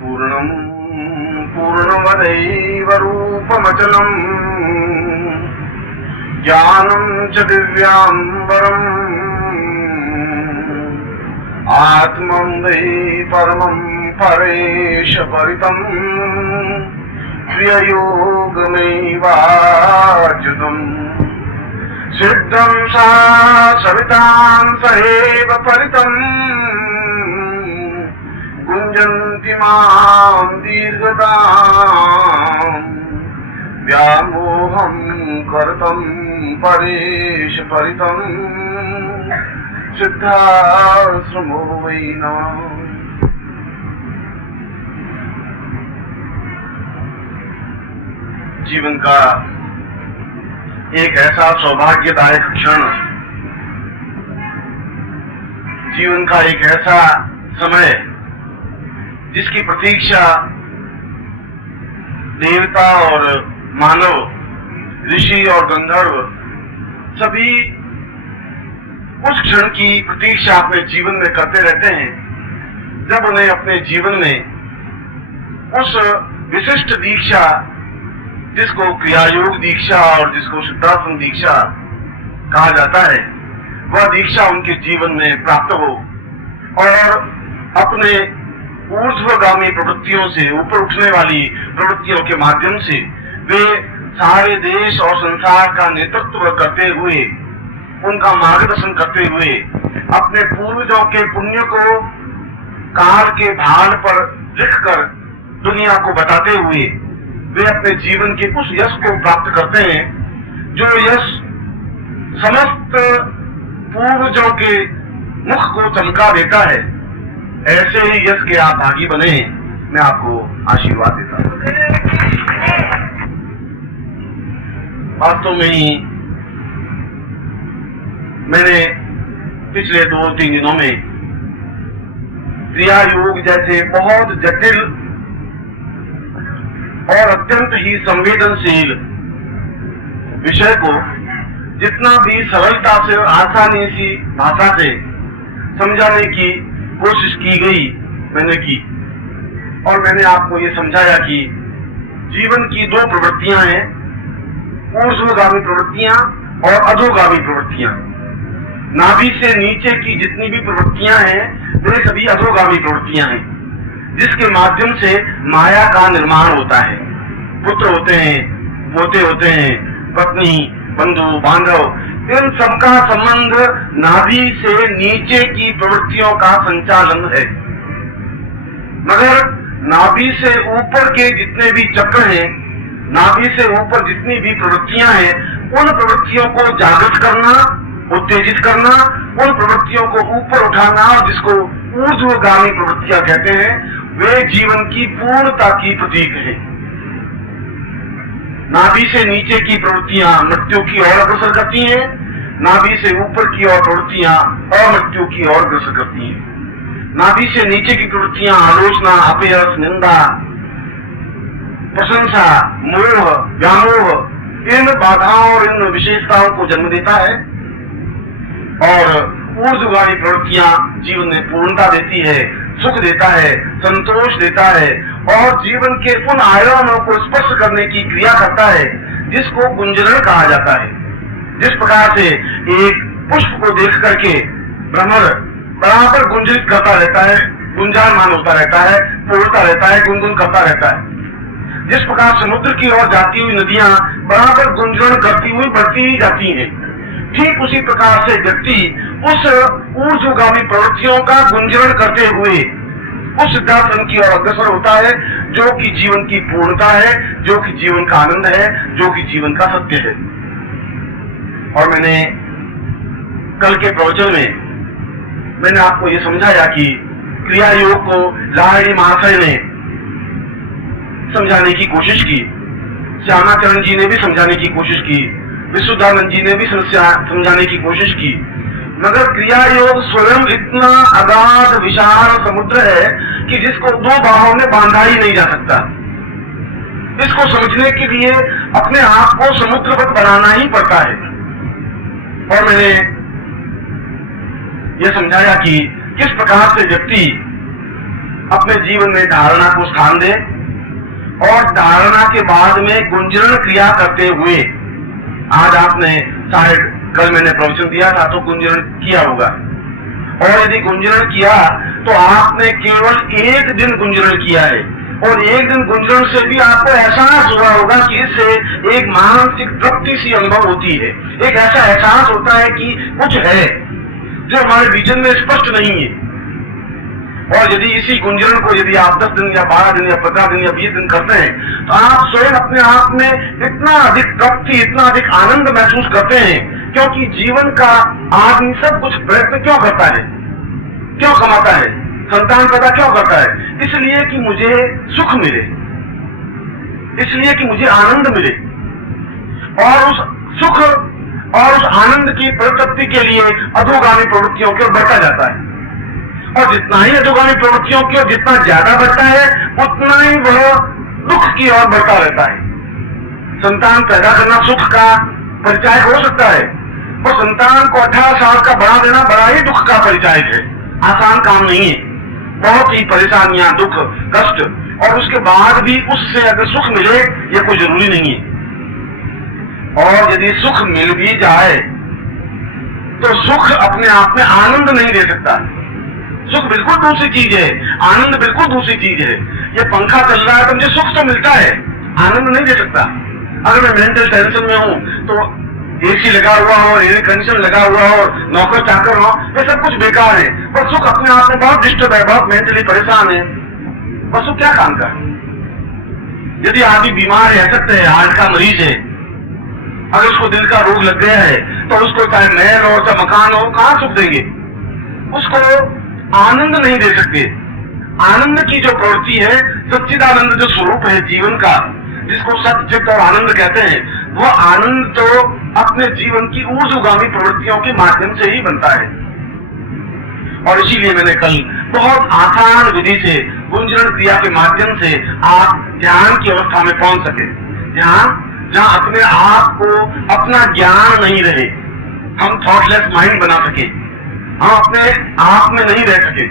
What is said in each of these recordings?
पूर्णं पूर्णमदैव रूपमचलम् ज्ञानं च दिव्याम्बरम् आत्मं वै परमं परेश परितम् क्रिययोगमेवाच्युतम् सिद्धं सा सवितां सहेव परितम् गुञ्जन्ति मां दीर्घताम् व्यामोहं कर्तं परेश परितम् सिद्धाश्रमो वै नमः। जीवन का एक ऐसा सौभाग्यदायक क्षण, जीवन का एक ऐसा समय जिसकी प्रतीक्षा देवता और मानव, ऋषि और गंधर्व सभी उस क्षण की प्रतीक्षा अपने जीवन में करते रहते हैं जब उन्हें अपने जीवन में उस विशिष्ट दीक्षा, जिसको क्रियायोग दीक्षा और जिसको सिद्धाश्रम दीक्षा कहा जाता है, वह दीक्षा उनके जीवन में प्राप्त हो और अपने ऊर्ध्वगामी प्रवृत्तियों से, ऊपर उठने वाली प्रवृत्तियों के माध्यम से वे सारे देश और संसार का नेतृत्व करते हुए, उनका मार्गदर्शन करते हुए, अपने पूर्वजों के पुण्य को काल के भाल पर लिखकर दुनिया को बताते हुए वे अपने जीवन के उस यश को प्राप्त करते हैं जो यश समस्त पूर्वजों के मुख को चमका देता है। ऐसे ही यश के आप भागी बने, मैं आपको आशीर्वाद देता हूं। वास्तव में ही मैंने पिछले 2-3 दिनों में क्रिया योग जैसे बहुत जटिल और अत्यंत ही संवेदनशील विषय को जितना भी सरलता से, आसानी सी भाषा से समझाने की कोशिश की गई, मैंने की। और मैंने आपको ये समझाया कि जीवन की 2 प्रवृत्तियां हैं, ऊर्ध्वगामी प्रवृत्तियां और अधोगामी प्रवृत्तियां। नाभि से नीचे की जितनी भी प्रवृत्तियां हैं वे सभी अधोगामी प्रवृत्तियां हैं, जिसके माध्यम से माया का निर्माण होता है। पुत्र होते हैं, पोते होते हैं, पत्नी, बंधु, बांधव, इन सबका संबंध नाभि से नीचे की प्रवृत्तियों का संचालन है। मगर नाभि से ऊपर के जितने भी चक्र हैं, नाभि से ऊपर जितनी भी प्रवृत्तियां हैं, उन प्रवृत्तियों को जागृत करना, उत्तेजित करना, उन प्रवृत्तियों को ऊपर उठाना, और जिसको ऊर्ध्वगामी प्रवृत्तियां कहते हैं, वे जीवन की पूर्णता की प्रतीक है। नाभि से नीचे की प्रवृत्तियां मृत्यु की ओर अग्रसर करती हैं, नाभि से ऊपर की ओर प्रवृत्तियां अमृत्यु की ओर अग्रसर करती हैं। नाभि से नीचे की प्रवृत्तियां आलोचना, अपयश, निंदा, प्रशंसा, मोह, व्यामोह, इन बाधाओं और इन विशेषताओं को जन्म देता है। और ऊर्ध्वगामी प्रवृत्तियां जीवन में पूर्णता देती है, सुख देता है, संतोष देता है और जीवन के उन आयामों को स्पर्श करने की क्रिया करता है जिसको गुंजरण कहा जाता है। जिस प्रकार से एक पुष्प को देख करके भ्रमर बराबर गुंजित करता रहता है, गुंजायमान होता रहता है, फूलता रहता है, गुनगुन करता रहता है। जिस प्रकार समुद्र की ओर जाती हुई नदियां बराबर गुंजन करती हुई बढ़ती ही जाती हैं, ठीक उसी प्रकार से व्यक्ति उस ऊर्ध्वगामी प्रवृत्तियों का गुंजन करते हुए उस सिद्धाश्रम की ओर अग्रसर होता है, जो कि जीवन की पूर्णता है, जो कि जीवन का आनंद है, जो कि जीवन का सत्य है। और मैंने कल के प्रवचन में मैंने आपको ये समझाया कि क्रिया योग को लाहिड़ी महाशय ने समझाने की कोशिश की, श्यामाचरण जी ने भी समझाने की कोशिश की, विशुद्धानंद जी ने भी समझाने की कोशिश की, मगर क्रिया योग स्वयं इतना अगाध विशाल समुद्र है कि जिसको 2 बाहों में बांधा ही नहीं जा सकता। इसको समझने के लिए अपने आप को समुद्रवत बनाना ही पड़ता है। और मैंने ये समझाया कि किस प्रकार से व्यक्ति अपने जीवन में धारणा को स्थान दे और धारणा के बाद में गुंजरण क्रिया करते हुए, आज आपने शायद कल मैंने प्रवचन दिया था तो गुंजरण किया होगा, और यदि गुंजरण किया तो आपने केवल एक दिन गुंजरण किया है, और एक दिन गुंजरण से भी आपको एहसास हुआ होगा कि इससे एक मानसिक तृप्ति सी अनुभव होती है, एक ऐसा एहसास होता है कि कुछ है जो हमारे विजन में स्पष्ट नहीं है। और यदि इसी गुंजरण को यदि आप 10 दिन या 12 दिन या 15 दिन या 20 दिन करते हैं तो आप स्वयं अपने आप में इतना अधिक तृप्ति, इतना अधिक आनंद महसूस करते हैं। क्योंकि जीवन का आदमी सब कुछ प्रयत्न क्यों करता है, क्यों कमाता है, संतान पैदा क्यों करता है? इसलिए कि मुझे सुख मिले, इसलिए कि मुझे आनंद मिले, और उस सुख और उस आनंद की प्राप्ति के लिए अधोगामी प्रवृत्तियों की ओर बढ़ता जाता है। और जितना ही अधोगामी प्रवृत्तियों की ओर जितना ज्यादा बढ़ता है उतना ही वह दुख की ओर बढ़ता रहता है। संतान पैदा करना सुख का परिचायक हो सकता है, और संतान को 18 साल का बढ़ा देना बड़ा ही दुख का परिचायक है। आसान काम नहीं है, बहुत ही परेशानियां, दुख, कष्ट, और उसके बाद भी उससे अगर सुख मिले यह कोई जरूरी नहीं है। और यदि सुख मिल भी जाए तो सुख अपने आप में आनंद नहीं दे सकता। सुख बिल्कुल दूसरी चीज है, आनंद बिल्कुल दूसरी चीज है। ये पंखा चल रहा है तो मुझे सुख तो मिलता है, आनंद नहीं दे सकता। अगर मैं मेंटल टेंशन में हूं तो एसी लगा हुआ हो, एयर कंडीशन लगा हुआ हो, नौकर चाकर हो, ये सब कुछ बेकार है। पर सुख अपने आप में बहुत डिस्टर्ब है, बहुत मेंटली परेशान है, पर सुख क्या काम का? यदि आदमी बीमार है, सकते है, हार्ट का मरीज है, अगर उसको दिल का रोग लग गया है तो उसको चाहे महल हो चाहे मकान हो, कहां सुख देंगे? उसको आनंद नहीं दे सकते। आनंद की जो प्रवृत्ति है, सच्चिदानंद जो स्वरूप है जीवन का, जिसको सत्य, चित्त और आनंद कहते हैं, वो आनंद तो अपने जीवन की ऊर्ध्वगामी प्रवृत्तियों के माध्यम से ही बनता है। और इसीलिए मैंने कल बहुत आसान विधि से गुंजरण क्रिया के माध्यम से आप ध्यान की अवस्था में पहुंच सके। ध्यान जहां अपने आप को, अपना ज्ञान नहीं रहे, हम थॉटलेस माइंड बना सके, हम अपने आप में नहीं रह सके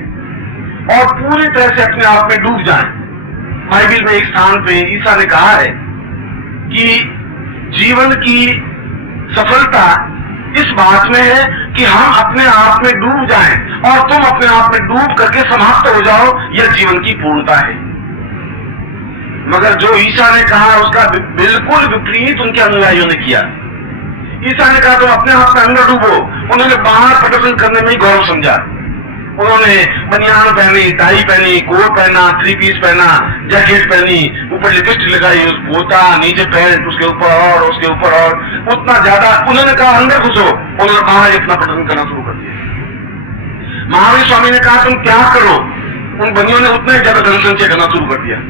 और पूरी तरह से अपने आप में डूब जाएं। बाइबल में एक स्थान पे ईसा ने कहा है कि जीवन की सफलता इस बात में है कि हम अपने आप में डूब जाएं, और तुम अपने आप में डूब करके समाप्त हो जाओ, यह जीवन की पूर्णता है। मगर जो ईसा ने कहा उसका बिल्कुल विपरीत उनके अनुयायियों ने किया। ईसा ने कहा तुम अपने आप में अंदर डूबो। उन्होंने बाहर प्रदर्शन करने में ही गौरव समझा। उन्होंने बनियान पहनी, टाई पहनी, कोट पहना, 3 पीस पहना, जैकेट पहनी, ऊपर लिपस्टिक लगाई, पोता, नीचे पैंट, उसके ऊपर और उसके ऊपर और, उतना ज्यादा उन्होंने कहा अंदर घुसो। उन्होंने बाहर इतना प्रदर्शन करना शुरू कर दिया। महावीर स्वामी ने कहा तुम क्या करो, उन बनियों ने उतना ही ज्यादा प्रदर्शन करना शुरू कर दिया।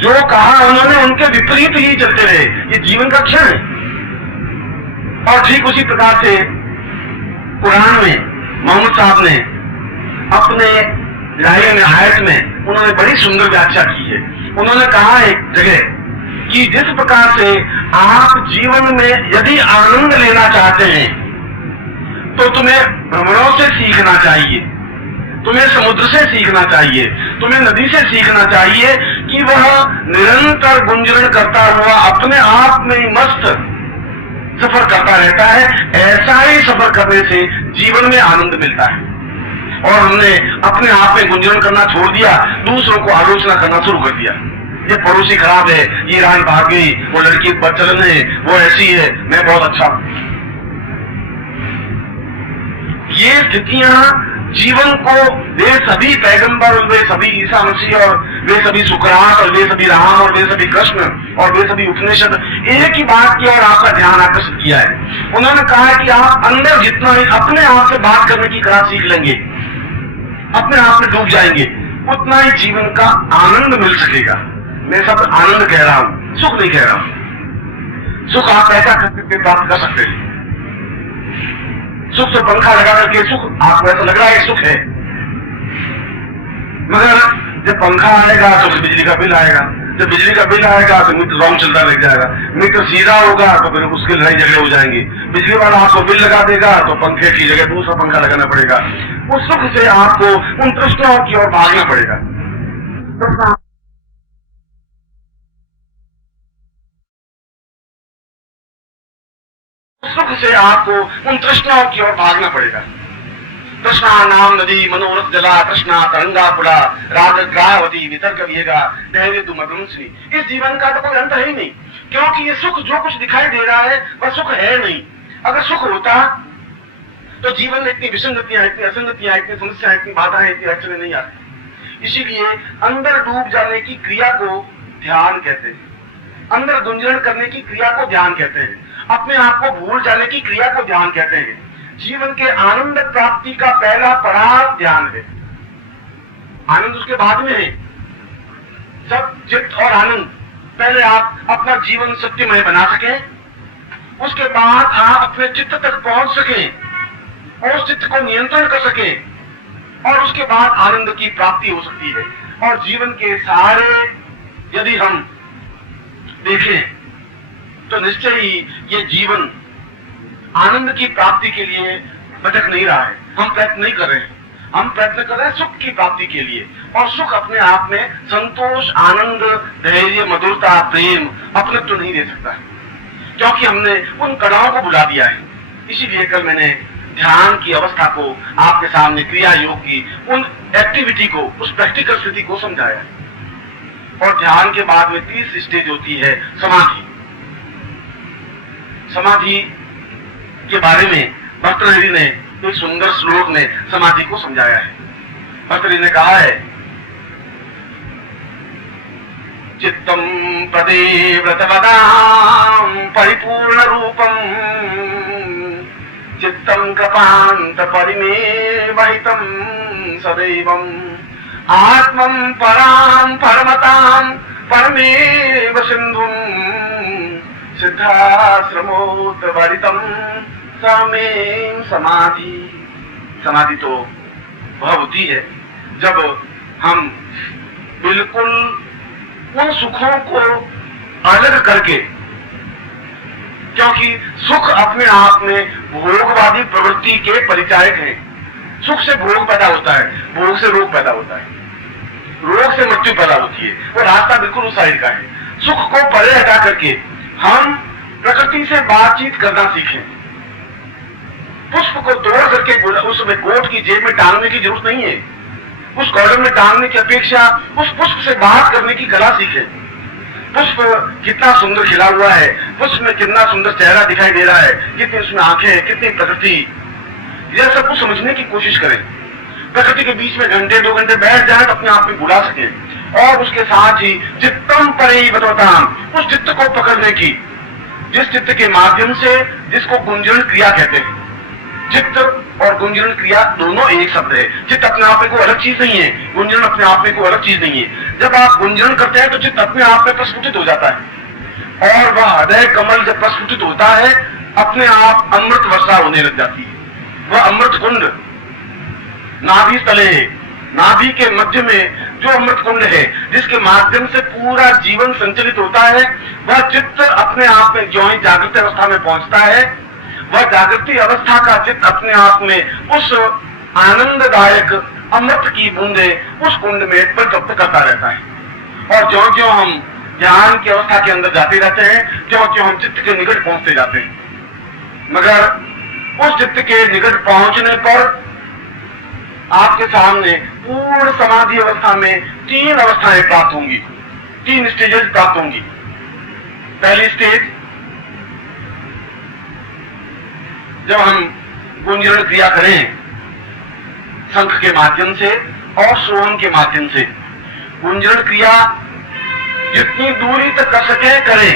जो कहा उन्होंने उनके विपरीत ही चलते रहे। ये जीवन का क्षण है। और ठीक उसी प्रकार से कुरान में मोहम्मद साहब ने अपने लाइन में, आयत में उन्होंने बड़ी सुंदर व्याख्या की है। उन्होंने कहा एक जगह कि जिस प्रकार से आप जीवन में यदि आनंद लेना चाहते हैं तो तुम्हें भ्रमणों से सीखना चाहिए, तुम्हें समुद्र से सीखना चाहिए, तुम्हें नदी से सीखना चाहिए कि वह निरंतर गुंजरण करता हुआ अपने आप में मस्त सफर करता रहता है। ऐसा ही सफर करने से जीवन में आनंद मिलता है। और हमने अपने आप में गुंजरण करना छोड़ दिया, दूसरों को आलोचना करना शुरू कर दिया। ये पड़ोसी खराब है, ये ईरान भाग गई, वो लड़की बदचलन है, वो ऐसी है, मैं बहुत अच्छा। ये स्थितियां जीवन को, वे सभी पैगंबर, वे सभी ईसा मसीह और वे सभी सुकरात और वे सभी राम और वे सभी कृष्ण और वे सभी उपनिषद एक ही बात की और आपका ध्यान आकर्षित किया है। उन्होंने कहा है कि आप अंदर जितना ही अपने आप से बात करने की कला सीख लेंगे, अपने आप में डूब जाएंगे, उतना ही जीवन का आनंद मिल सकेगा। मैं सब आनंद कह रहा हूं, सुख नहीं कह रहा हूं। सुख आप ऐसा करके प्राप्त कर सकते हैं। सुख से पंखा लगा करके सुख आपको ऐसा लग रहा है सुख है, मगर जब पंखा आएगा तो बिजली का बिल आएगा, जब बिजली का बिल आएगा तो मीटर रॉन्ग चलता लग जाएगा, मीटर सीधा होगा तो फिर उसके लड़ाई झगड़े हो जाएंगे, बिजली वाला आपको बिल लगा देगा तो पंखे की जगह दूसरा पंखा लगाना पड़ेगा। उस सुख से आपको उन तृष्णाओं की ओर भागना पड़ेगा। सुख से आपको उन तृष्णाओं की ओर भागना पड़ेगा। तृष्णा नाम नदी मनोरथ जला, तृष्णा तरंगा पुड़ा, राग ग्राहवती वितर्क विहेगा, धैर्य तु मदंसनी। इस जीवन का तो कोई अंत है ही नहीं, क्योंकि ये सुख जो कुछ दिखाई दे रहा है वह सुख है नहीं। अगर सुख होता तो जीवन में इतनी विसंगतियां, इतनी असंगतियां, इतनी समस्याएं, इतनी बाधाएं, इतनी अड़चने नहीं आती। इसीलिए अंदर डूब जाने की क्रिया को ध्यान कहते हैं, अंदर गुंजन करने की क्रिया को ध्यान कहते हैं, अपने आप को भूल जाने की क्रिया को ध्यान कहते हैं। जीवन के आनंद प्राप्ति का पहला पड़ाव ध्यान है। आनंद उसके बाद में है। जब चित्त और आनंद, पहले आप अपना जीवन सत्यमय बना सकें, उसके बाद आप अपने चित्त तक पहुंच सकें और उस चित्त को नियंत्रण कर सकें, और उसके बाद आनंद की प्राप्ति हो सकती है। और जीवन के सारे यदि हम देखें तो निश्चय ही ये जीवन आनंद की प्राप्ति के लिए भटक नहीं रहा है। हम प्रयत्न नहीं कर रहे हैं, हम प्रयत्न कर रहे हैं सुख की प्राप्ति के लिए। और सुख अपने आप में संतोष, आनंद, धैर्य, मधुरता, प्रेम अपने तो नहीं दे सकता है, क्योंकि हमने उन कड़ाओं को बुला दिया है। इसीलिए कल मैंने ध्यान की अवस्था को आपके सामने, क्रिया योग की उन एक्टिविटी को, उस प्रैक्टिकल स्थिति को समझाया। और ध्यान के बाद में तीसरी स्टेज होती है समाधि। समाधि के बारे में भर्तृहरि ने एक सुंदर श्लोक में समाधि को समझाया है। भर्तृहरि ने कहा है, चित्तम प्रदेव्रतवदाम परिपूर्ण रूपम, चित्तम कृपांत परिमेवहितम सदैवम, आत्मं पराम परमताम परमेव सिंधुम, सिद्धाश्रमोत्तवरितम समें समाधि। समाधि तो वह होती है जब हम बिल्कुल उन सुखों को अलग करके, क्योंकि सुख अपने आप में भोगवादी प्रवृत्ति के परिचायक हैं। सुख से भोग पैदा होता है, भोग से रोग पैदा होता है, रोग से मृत्यु पैदा होती है। वो रास्ता बिल्कुल उस साइड का है। सुख को परे हटा करके हम प्रकृति से बातचीत करना सीखें। पुष्प को तोड़ करके उसमें कोट की जेब में टांगने की जरूरत नहीं है। उस कॉलम में टांगने की अपेक्षा उस पुष्प से बात करने की कला सीखें। पुष्प कितना सुंदर खिला हुआ है, पुष्प में कितना सुंदर चेहरा दिखाई दे रहा है, कितनी उसमें आंखें, कितनी प्रकृति, यह सब कुछ समझने की कोशिश करें। प्रकृति के बीच में घंटे 2 घंटे बैठ जाए तो अपने आप में बुला सकें। और उसके साथ ही चित्तम परे बतवताम, उस चित्त को पकड़ने की, जिस चित्त के माध्यम से, जिसको गुंजन क्रिया कहते हैं। चित्त और गुंजन क्रिया दोनों एक शब्द है। चित्त अपने आप में कोई अलग चीज नहीं है, गुंजन अपने आप में कोई अलग चीज नहीं है। जब आप गुंजन करते हैं तो चित्त अपने आप में प्रस्फुटित हो जाता है, और वह हृदय कमल जब प्रस्फुटित होता है अपने आप अमृत वर्षा होने लग जाती है। वह अमृत कुंड नाभि तले है, नाभि के मध्य में जो अमृत कुंड है, जिसके माध्यम से पूरा जीवन संचलित होता है, वह चित्त अपने आप में जो ही जागृत अवस्था में पहुंचता है, वह जागृति अवस्था का चित्त अपने आप में उस आनंददायक अमृत की बूंदे उस कुंड में प्रतप्त करता रहता है। और ज्यों ज्यों हम ध्यान की अवस्था के अंदर जाते रहते हैं, त्यों त्यों हम चित्त के निकट पहुंचते जाते हैं। मगर उस चित्त के निकट पहुंचने पर आपके सामने पूर्ण समाधि अवस्था में 3 अवस्थाएं प्राप्त होंगी, 3 स्टेजेस प्राप्त होंगी। पहली स्टेज, जब हम गुंजन क्रिया करें शंख के माध्यम से और श्रवण के माध्यम से, गुंजन क्रिया जितनी दूरी तक कर सके करें।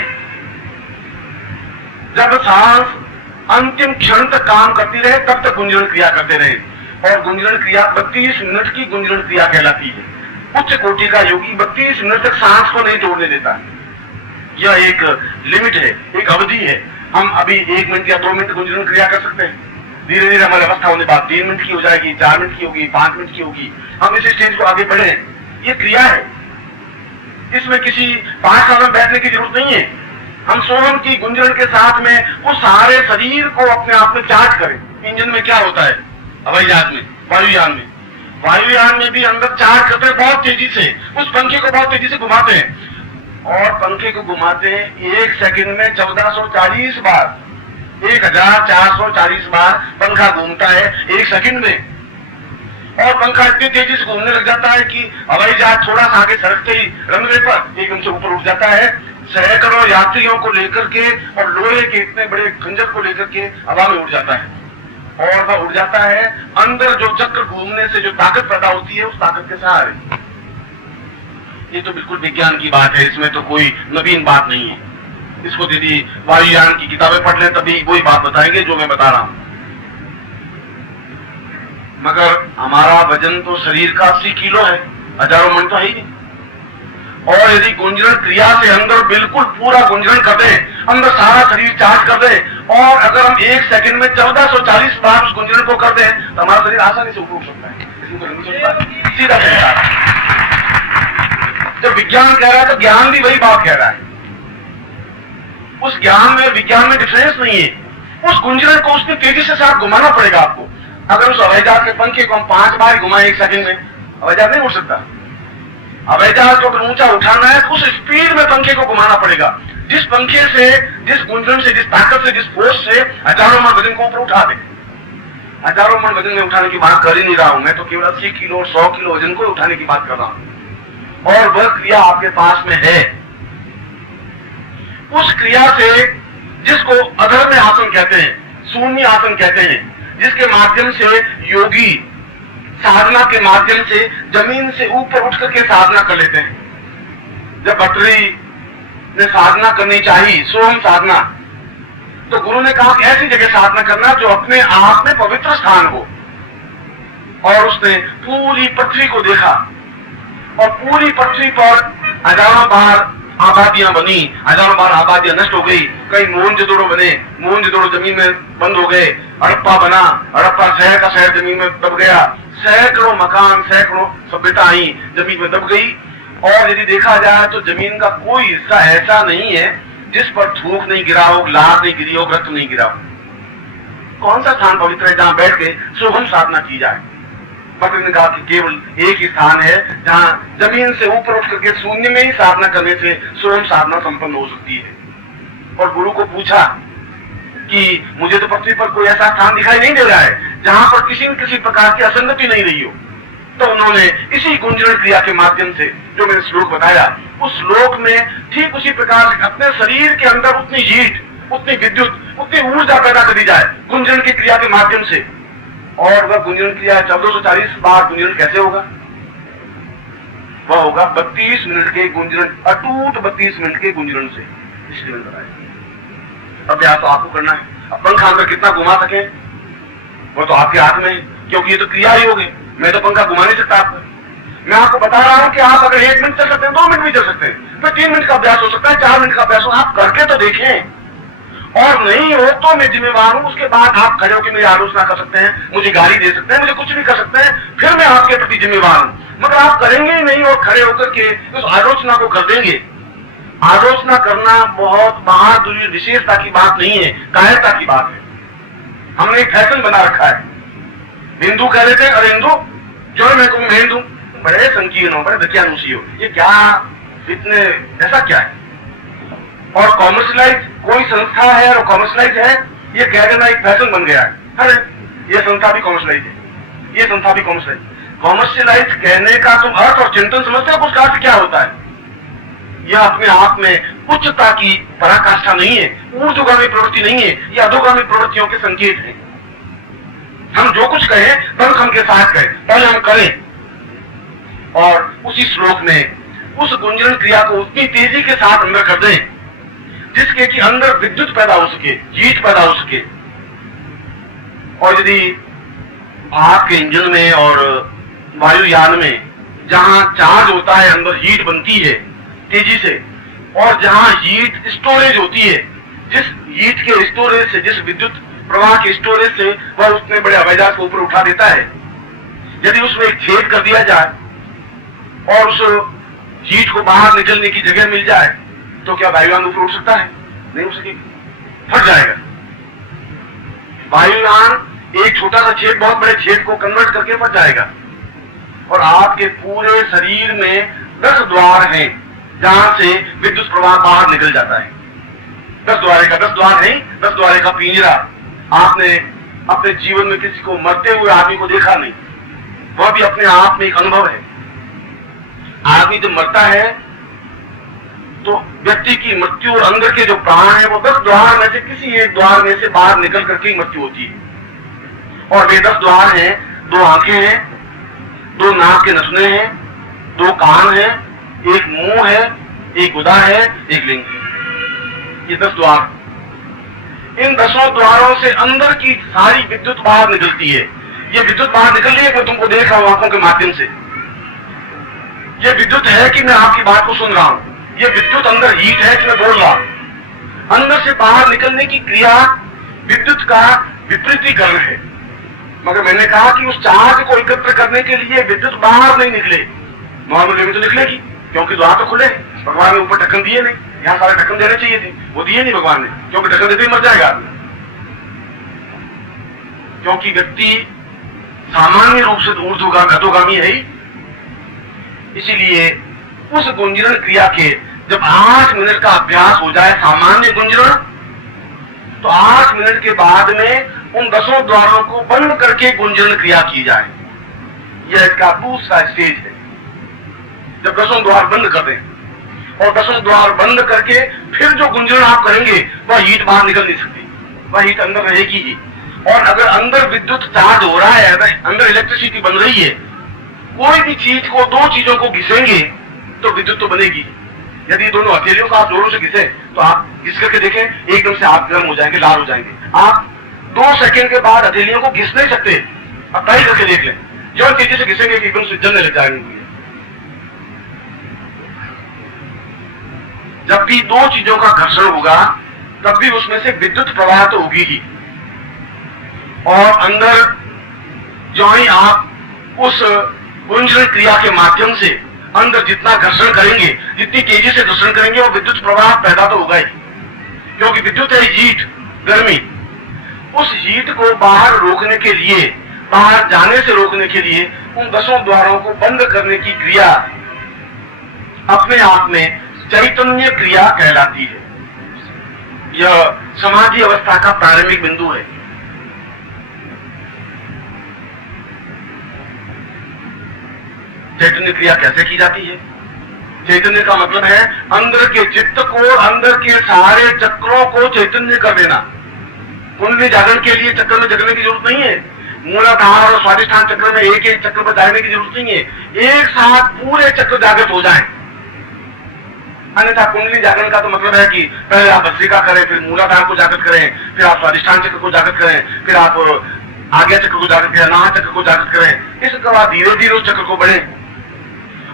जब सांस अंतिम क्षण तक काम करती रहे तब तक गुंजन क्रिया करते रहे। और गुंजन क्रिया 32 मिनट की गुंजन क्रिया कहलाती है। उच्च कोटि का योगी 32 मिनट तक सांस को नहीं तोड़ने देता। यह एक लिमिट है, एक अवधि है। हम अभी 1 मिनट या 2 मिनट गुंजन क्रिया कर सकते हैं, धीरे धीरे हमारी अवस्था होने बाद 3 मिनट की हो जाएगी, 4 मिनट की होगी, 5 मिनट की होगी। हम इस स्टेज को आगे बढ़े, ये क्रिया है। इसमें किसी 5 साल में बैठने की जरूरत नहीं है। हम सोहम की गुंजन के साथ में उस सारे शरीर को अपने आप में चार्ज करें। इंजन में क्या होता है, हवाई जहाज में, वायुयान में भी अंदर चार्ज करते हैं बहुत तेजी से, उस पंखे को बहुत तेजी से घुमाते हैं और पंखे को घुमाते हैं 1 सेकंड में 1440 बार, 1440 बार पंखा घूमता है 1 सेकंड में। और पंखा इतनी तेजी से घूमने लग जाता है कि हवाई जहाज थोड़ा सा आगे सरकते ही रनवे पर एकदम से ऊपर उठ जाता है, सैकड़ों यात्रियों को लेकर के और लोहे के इतने बड़े खंजर को लेकर के हवा में उड़ जाता है। और वह उड़ जाता है अंदर जो चक्र घूमने से जो ताकत पैदा होती है उस ताकत के सहारे। ये तो बिल्कुल विज्ञान की बात है, इसमें तो कोई नवीन बात नहीं है। इसको यदि वायुयान की किताबें पढ़ लें तभी वही बात बताएंगे जो मैं बता रहा हूं। मगर हमारा वजन तो शरीर का 80 किलो है, हजारों मन तो है ही नहीं। और यदि गुंजन क्रिया से अंदर बिल्कुल पूरा गुंजन कर दें, अंदर सारा शरीर चार्ज कर दें और अगर हम 1 सेकंड में 1440 बार उस गुंजन को कर दें तो हमारा शरीर आसानी से ऊपर उठ सकता है। इसमें तो नहीं सकता, सीधा कहता है। जब विज्ञान कह रहा है तो ज्ञान भी वही बात कह रहा है। उस ज्ञान में विज्ञान में डिफरेंस नहीं है। उस गुंजन को उसकी तेजी से साथ घुमाना पड़ेगा आपको। अगर उस हवाई जहाज के पंखे को हम 5 बार घुमाएं 1 सेकंड में, हवाई जहाज नहीं उड़ सकता। हवाई जहाज को अगर ऊंचा उठाना है तो उस स्पीड में पंखे को घुमाना पड़ेगा जिस पंखे से, जिस गुंजन से, जिस ताकत से, जिस फोर्स से हजारों मन वजन को ऊपर उठा दे। हजारों मन वजन में उठाने की बात कर ही नहीं रहा हूं मैं, तो केवल 80 किलो और 100 किलो वजन को उठाने की बात कर रहा हूं। और वह क्रिया आपके पास में है। उस क्रिया से, जिसको अधर्म आसन कहते हैं, शून्य आसन कहते हैं, जिसके माध्यम से योगी साधना के माध्यम से जमीन से ऊपर उठ करके साधना कर लेते हैं। जब भट्टरी ने साधना करनी चाहिए, सोहम साधना, तो गुरु ने कहा कि ऐसी जगह साधना करना जो अपने आप में पवित्र स्थान हो। और उसने पूरी पृथ्वी को देखा और पूरी पृथ्वी पर हजारों बार आबादियां बनी, हजारों बार आबादियां नष्ट हो गई। कई मोहनजोदड़ो बने, मोहनजोदड़ो जमीन में बंद हो गए। हड़प्पा बना, हड़प्पा शहर का शहर जमीन में दब गया। सैकड़ों मकान, सैकड़ों सभ्यता आई, जमीन में दब गई। और यदि देखा जाए तो जमीन का कोई हिस्सा ऐसा नहीं है जिस पर थूक नहीं गिरा हो, लार नहीं गिरी हो, रक्त नहीं गिरा हो। कौन सा स्थान पवित्र है जहां बैठ के सोहम साधना की जाए? भक्त ने कहा कि केवल एक ही स्थान है जहां जमीन से ऊपर उठ करके शून्य में ही साधना करने से सोहम साधना संपन्न हो सकती है। और गुरु को पूछा कि मुझे तो पृथ्वी पर कोई ऐसा स्थान दिखाई नहीं दे रहा है जहां पर किसी न किसी प्रकार की असंगति नहीं रही हो। तो उन्होंने इसी गुंजन क्रिया के माध्यम से जो मैंने श्लोक बताया, उस श्लोक में ठीक उसी प्रकार से अपने शरीर के अंदर उतनी हीट, उतनी विद्युत, उतनी ऊर्जा पैदा कर दी जाए गुंजन की क्रिया के माध्यम से। और वह गुंजन क्रिया 1440 बार गुंजन कैसे होगा? वह होगा 32 मिनट के गुंजन, अटूट 32 मिनट के गुंजन से। इसलिए मैंने बताया अभ्यास तो आपको करना है। अब पंखा अंदर कितना घुमा सके वो तो आपके हाथ में है, क्योंकि ये तो क्रिया ही होगी। मैं तो पंखा घुमा नहीं सकता आपको। मैं आपको बता रहा हूं कि आप अगर 1 मिनट चल सकते हैं, 2 मिनट भी चल सकते हैं, फिर 3 मिनट का अभ्यास हो सकता है, 4 मिनट का अभ्यास हो। आप करके तो देखें। और नहीं हो तो मैं जिम्मेवार हूं। उसके बाद आप खड़े होकर मेरी आलोचना कर सकते हैं, मुझे गाली दे सकते हैं, मुझे कुछ भी कर सकते हैं, फिर मैं आपके प्रति जिम्मेवार हूं। मगर आप करेंगे ही नहीं और खड़े होकर के उस आलोचना को कर देंगे। आलोचना करना बहुत बहादुरी, विशेषता की बात नहीं है, कायरता की बात है। हमने एक फैशन बना रखा है। हिंदू कह रहे थे, अरे हिंदू जो मैं कहूँ हिंदू, बड़े संकीर्ण हो, बड़े दकियानुसी हो, ये क्या इतने, ऐसा क्या है? और कॉमर्शलाइज कोई संस्था है और कॉमर्शलाइज है, ये कह देना एक फैशन बन गया है। अरे ये संस्था भी कॉमर्शलाइज है, ये संस्था भी कॉमर्शलाइज। कॉमर्शलाइज कहने का तुम अर्थ और चिंतन समझते हो? उसका अर्थ क्या होता है? यह अपने आप में उच्चता की पराकाष्ठा नहीं है, ऊर्ध्वगामी प्रवृत्ति नहीं है, यह अधोगामी प्रवृत्तियों के संकेत है। हम जो कुछ कहें दमखम के साथ कहें, पहले हम करें। और उसी श्लोक में उस गुंजन क्रिया को उतनी तेजी के साथ अंदर कर दें जिसके कि अंदर विद्युत पैदा हो सके, हीट पैदा हो सके। और यदि आपके इंजन में और वायुयान में जहां चार्ज होता है, अंदर हीट बनती है तेजी से, और जहां हीट स्टोरेज होती है, जिस हीट के स्टोरेज से, जिस विद्युत प्रवाह के स्टोरेज से वह उतने बड़े हवाई जहाज को ऊपर उठा देता है, यदि उसमें एक छेद कर दिया जाए और उस हीट को बाहर निकलने की जगह मिल जाए तो क्या वायुयान ऊपर उठ सकता है? नहीं उठ सकेगी, फट जाएगा। वायुयान एक छोटा सा छेद बहुत बड़े छेद को कन्वर्ट करके फट जाएगा। और आपके पूरे शरीर में 10 द्वार हैं जहां से विद्युत प्रवाह बाहर निकल जाता है। 10 द्वारे का 10 द्वार नहीं, 10 द्वारे का पिंजरा। आपने अपने जीवन में किसी को मरते हुए आदमी को देखा नहीं, वह भी अपने आप में एक अनुभव है। आदमी जब मरता है तो व्यक्ति की मृत्यु और अंदर के जो प्राण है वो 10 द्वार में से किसी एक द्वार में से बाहर निकल करके ही मृत्यु होती है। और वे 10 द्वार हैं, 2 आंखें हैं, 2 नाक के नसने हैं, 2 कान हैं, एक मुंह है, एक गुदा है, एक लिंग है। ये 10 द्वार। इन 10 द्वारों से अंदर की सारी विद्युत बाहर निकलती है। ये विद्युत बाहर निकल रही है, मैं तुमको देख रहा हूं आंखों के माध्यम से। ये विद्युत है कि मैं आपकी बात को सुन रहा हूं। ये विद्युत अंदर हीट है कि मैं बोल रहा हूं। अंदर से बाहर निकलने की क्रिया विद्युत का विपरीतीकरण है। मगर मैंने कहा कि उस चार्ज को एकत्र करने के लिए विद्युत बाहर नहीं निकले। नॉर्मल वे में तो निकलेगी क्योंकि द्वार तो खुले। भगवान ने ऊपर ढक्कन दिए नहीं, यहां सारे ढक्कन देने चाहिए थे, वो दिए नहीं भगवान ने, क्योंकि ढक्कन देते ही मर जाएगा आदमी। क्योंकि व्यक्ति सामान्य रूप से अधोगामी है ही। इसीलिए उस गुंजरण क्रिया के जब 8 मिनट का अभ्यास हो जाए, सामान्य गुंजरण, तो 8 मिनट के बाद में उन 10 द्वारों को बंद करके गुंजरण क्रिया की जाए। यह इसका दूसरा स्टेज है। जब 10 द्वार बंद कर दें और 10 द्वार बंद करके फिर जो गुंजरण आप करेंगे वह हीट बाहर निकल नहीं सकती, वह हीट अंदर रहेगी ही। और अगर अंदर विद्युत चार्ज हो रहा है, अंदर इलेक्ट्रिसिटी बन रही है, कोई भी चीज को 2 चीजों को घिसेंगे तो विद्युत तो बनेगी। यदि दोनों हथेलियों को आप जोरों से घिसे तो आप घिस करके देखें, एकदम से आप गर्म हो जाएंगे, लाल हो जाएंगे। आप 2 सेकंड के बाद हथेलियों को घिस नहीं सकते। आप ट्राई करके देख लें, जो तेजी से घिसेंगे कि एकदम से जलने लग जाएंगे। जब भी 2 चीजों का घर्षण होगा तब भी उसमें से विद्युत प्रवाह तो होगी ही। और अंदर जो ही आप उस गुंजरण क्रिया के माध्यम से अंदर जितना घर्षण करेंगे, जितनी तेजी से घर्षण करेंगे, वो विद्युत प्रवाह पैदा तो होगा ही। क्योंकि विद्युत है हीट, गर्मी। उस हीट को बाहर रोकने के लिए, बाहर जाने से रोकने के लिए उन 10 द्वारों को बंद करने की क्रिया अपने आप में चैतन्य क्रिया कहलाती है। यह समाधि अवस्था का प्रारंभिक बिंदु है। चैतन्य क्रिया कैसे की जाती है? चैतन्य का मतलब है अंदर के चित्त को, अंदर के सारे चक्रों को चैतन्य कर देना। कुंडली जागरण के लिए चक्र में जगने की जरूरत नहीं है। मूलाधार और स्वाधिष्ठान चक्र में एक एक चक्र पर जागने की जरूरत नहीं है। एक साथ पूरे चक्र जागृत हो जाएं। अन्यथा कुंडली जागरण का तो मतलब है कि पहले आप भस्त्रिका करें, फिर मूलाधार को जागृत करें, फिर आप स्वाधिष्ठान चक्र को जागृत करें, फिर आप आज्ञा चक्र को जागृत करें, नाह चक्र को जागृत करें। इसके बाद धीरे धीरे उस चक्र को बढ़े।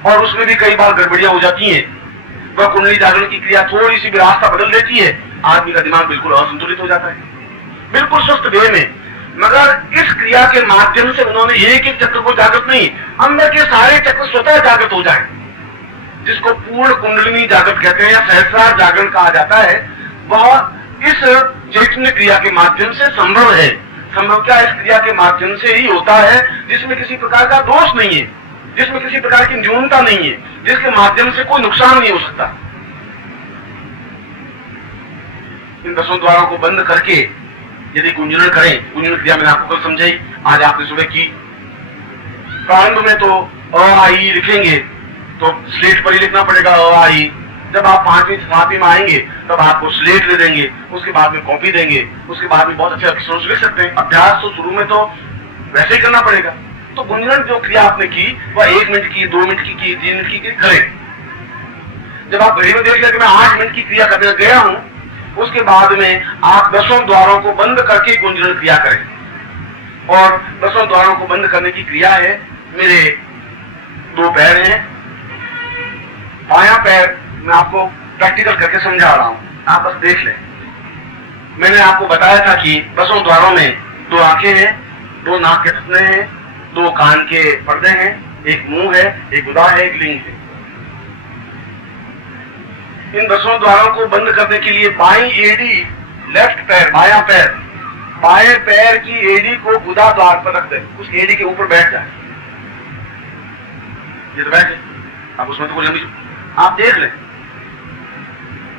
और उसमें भी कई बार गड़बड़ियां हो जाती हैं। वह कुंडली जागरण की क्रिया थोड़ी सी भी रास्ता बदल देती है, आदमी का दिमाग बिल्कुल असंतुलित हो जाता है, बिल्कुल स्वस्थ वे में। मगर इस क्रिया के माध्यम से उन्होंने एक एक चक्र को जागृत नहीं, अंदर के सारे चक्र स्वतः जागृत हो जाए, जिसको पूर्ण कुंडलिनी जागृत कहते हैं या सहस्रार जागरण कहा जाता है। वह इस चैतन्य क्रिया के माध्यम से संभव है। संभव क्या इस क्रिया के माध्यम से ही होता है जिसमें किसी प्रकार का दोष नहीं है, जिसमें किसी प्रकार की न्यूनता नहीं है, जिसके माध्यम से कोई नुकसान नहीं हो सकता। इन 10 द्वारों को बंद करके यदि गुंजरण करें, गुंजरण क्रिया मैंने आपको कल समझाई, आज आपने सुबह की। प्रारंभ में तो अ आई लिखेंगे तो स्लेट पर ही लिखना पड़ेगा अ आई। जब आप 5वीं 7वीं में आएंगे तब आपको स्लेट ले देंगे, उसके बाद में कॉपी देंगे, उसके बाद में बहुत अच्छे अक्षरों से लिख सकते हैं। अभ्यास तो शुरू में तो वैसे ही करना पड़ेगा। तो गुंजरण जो क्रिया आपने की वह 1 मिनट की, 2 मिनट की, 3 मिनट की करें। जब आप घड़ी में देख लें कि मैं 8 मिनट की क्रिया करने गया हूं, उसके बाद में आप 10 द्वारों को बंद करके गुंजरण क्रिया करें। और 10 द्वारों को बंद करने की क्रिया है, मेरे 2 पैर हैं, बायां पैर मैं आपको प्रैक्टिकल करके समझा रहा हूं, आप बस देख लें। मैंने आपको बताया था कि 10 द्वारों में 2 आंखें हैं, 2 नाक के थपने हैं, 2 कान के पर्दे हैं, एक मुंह है, एक गुदा है, एक लिंग है। इन 10 द्वारों को बंद करने के लिए बाई एडी, लेफ्ट पैर, बायां पैर, बाएं पैर की एडी को गुदा द्वार पर रख दे, उस एडी के ऊपर बैठ जाए। ये तो बैठे, अब उसमें तो कोई लंबी, आप देख लें,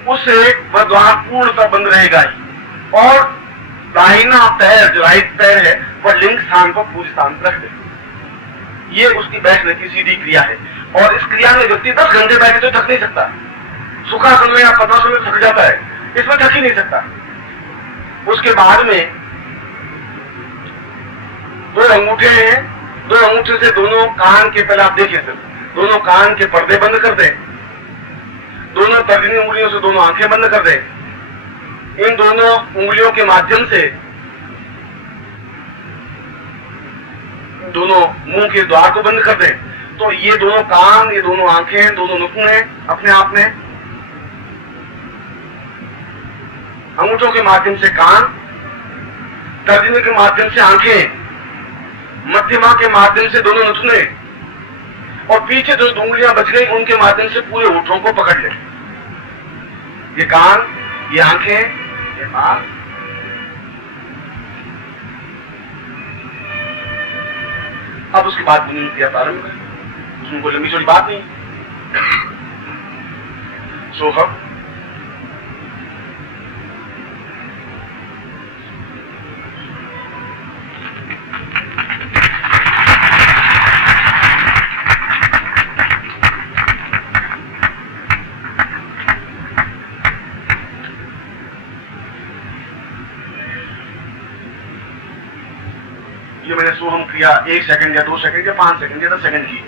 उससे वह द्वार पूर्णतः बंद रहेगा ही। और दाहिना पैर, जो राइट पैर है, वह लिंग स्थान पर, पूज स्थान पर रख दे। ये उसकी बैठने की सीधी क्रिया है। और इस क्रिया में व्यक्ति 10 घंटे बैठे तो थक नहीं सकता। सुखासन में या पद्मासन में थक जाता है, इसमें थक ही नहीं सकता। उसके बाद में 2 अंगूठे हैं, 2 अंगूठे से दोनों कान के, पहले आप देखिए सर, दोनों कान के पर्दे बंद कर दें, दोनों तर्जनी उंगलियों से दोनों आंखें बंद कर दें। इन दोनों उंगलियों के माध्यम से दोनों मुंह के द्वार को बंद कर दें। तो ये दोनों कान, ये दोनों आंखें, दोनों नुकुन हैं अपने आप में। अंगूठों के माध्यम से कान, तर्जनी के माध्यम से आंखें, मध्यमा के माध्यम से दोनों नुकुने, और पीछे जो उंगलियां बच गई उनके माध्यम से पूरे होठों को पकड़ ले। ये कान, ये आंखें, ये नाक। अब उसके बाद गुंजन क्रिया प्रारंभ करें, उसमें कोई लंबी चौड़ी बात नहीं। सोहम, ये मैंने सोहम क्रिया 1 सेकंड या 2 सेकंड या 5 सेकंड या 10 सेकंड की।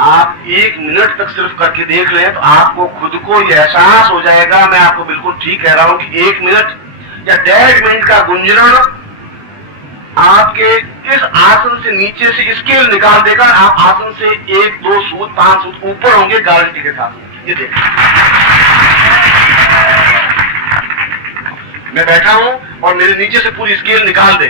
आप 1 मिनट तक सिर्फ करके देख लें तो आपको खुद को ये एहसास हो जाएगा, मैं आपको बिल्कुल ठीक कह रहा हूं, कि 1 मिनट या 1.5 मिनट का गुंजरण आपके इस आसन से नीचे से स्केल निकाल देगा। आप आसन से 1, 2 सूत, 5 सूत ऊपर होंगे गारंटी के साथ। ये देखिए, मैं बैठा हूं और मेरे नीचे से पूरी स्केल निकाल दे,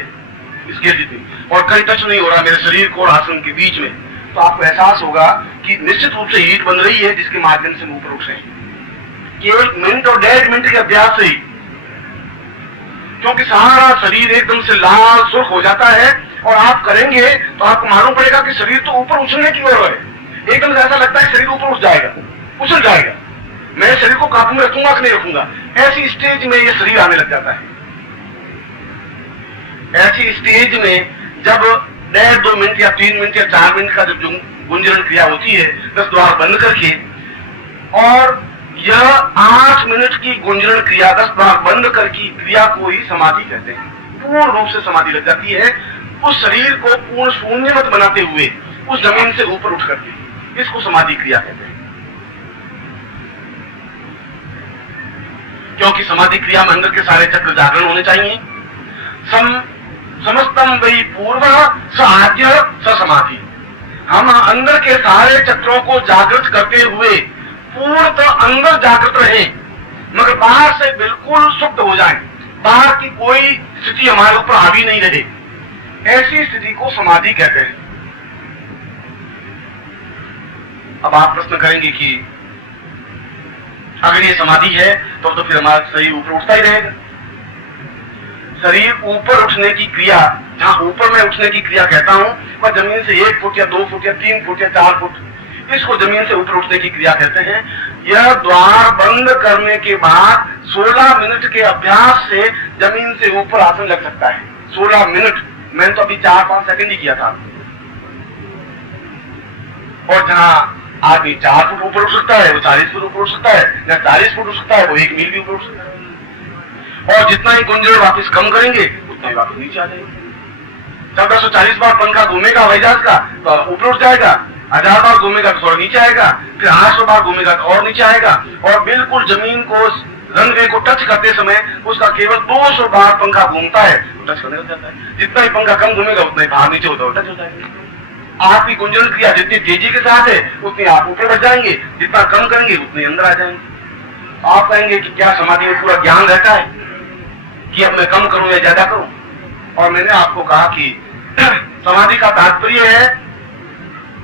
स्केल जितनी, और कहीं टच नहीं हो रहा मेरे शरीर को और आसन के बीच में, तो आपको एहसास होगा कि निश्चित रूप से हीट बन रही है, जिसके माध्यम से ऊपर उठ रहे हैं। केवल 1 मिनट और 1.5 मिनट के अभ्यास से ही, क्योंकि सारा शरीर एकदम से लाल सुर्ख हो जाता है, और आप करेंगे तो आपको मालूम पड़ेगा कि शरीर तो ऊपर उछलने की ओर है। एकदम से ऐसा लगता है शरीर ऊपर उठ जाएगा, उछल जाएगा, मैं शरीर को काबू में रखूंगा कि नहीं रखूंगा, ऐसी स्टेज में ये शरीर आने लग जाता है। ऐसी स्टेज में जब 1.5-2 मिनट या 3 मिनट या 4 मिनट का जब गुंजरण क्रिया होती है 10 द्वार बंद करके, और यह 8 मिनट की गुंजरण क्रिया 10 द्वार बंद करके क्रिया को ही समाधि कहते हैं। पूर्ण रूप से समाधि लग जाती है, उस शरीर को पूर्ण शून्यवत बनाते हुए उस जमीन से ऊपर उठ करके, इसको समाधि क्रिया कहते हैं। क्योंकि समाधि क्रिया में अंदर के सारे चक्र जागरण होने चाहिए। समस्तम वही पूर्व स आद्य स समाधि। हम अंदर के सारे चक्रों को जागृत करते हुए पूर्णतः अंदर जागृत रहें, मगर बाहर से बिल्कुल सुप्त हो जाएं, बाहर की कोई स्थिति हमारे ऊपर हावी नहीं रहे, ऐसी स्थिति को समाधि कहते हैं। अब आप प्रश्न करेंगे कि अगर ये समाधि है तो फिर हमारा शरीर ऊपर उठता ही रहेगा। शरीर ऊपर उठने की क्रिया, जहां ऊपर मैं उठने की क्रिया कहता हूं, वह जमीन से 1 फुट या 2 फुट या 3 फुट या 4 फुट, इसको जमीन से ऊपर उठने की क्रिया कहते हैं। यह द्वार बंद करने के बाद 16 मिनट के अभ्यास से जमीन से ऊपर आसन लग सकता है। 16 मिनट, मैंने तो अभी 4-5 सेकंड ही किया था। और जहां आदमी 4 फुट ऊपर उठ सकता है, वो 40 फुट ऊपर उठ सकता है, या 40 फुट उठ सकता है, वो 1 मील भी ऊपर उठ सकता है। और जितना ही गुंजन वापस कम करेंगे उतना ही वापस नीचे आ जाएगा। 1440 बार पंखा घूमेगा हवाई जहाज का तो ऊपर उठ जाएगा, 1000 बार घूमेगा तो थोड़ा नीचे आएगा, फिर 800 बार घूमेगा तो और नीचे आएगा, और बिल्कुल जमीन को, रनवे को टच करते समय उसका केवल 200 बार पंखा घूमता है तो टच करने लग जाता है। जितना ही पंखा कम घूमेगा उतना ही बाहर नीचे होता है, टच हो जाएगा। आपकी गुंजन क्रिया जितनी तेजी के साथ है उतनी आप ऊपर बढ़ जाएंगे, जितना कम करेंगे उतने अंदर आ जाएंगे। आप कहेंगे कि क्या समाधि में पूरा ज्ञान रहता है कि अब मैं कम करूं या ज्यादा करूं? और मैंने आपको कहा कि समाधि का तात्पर्य है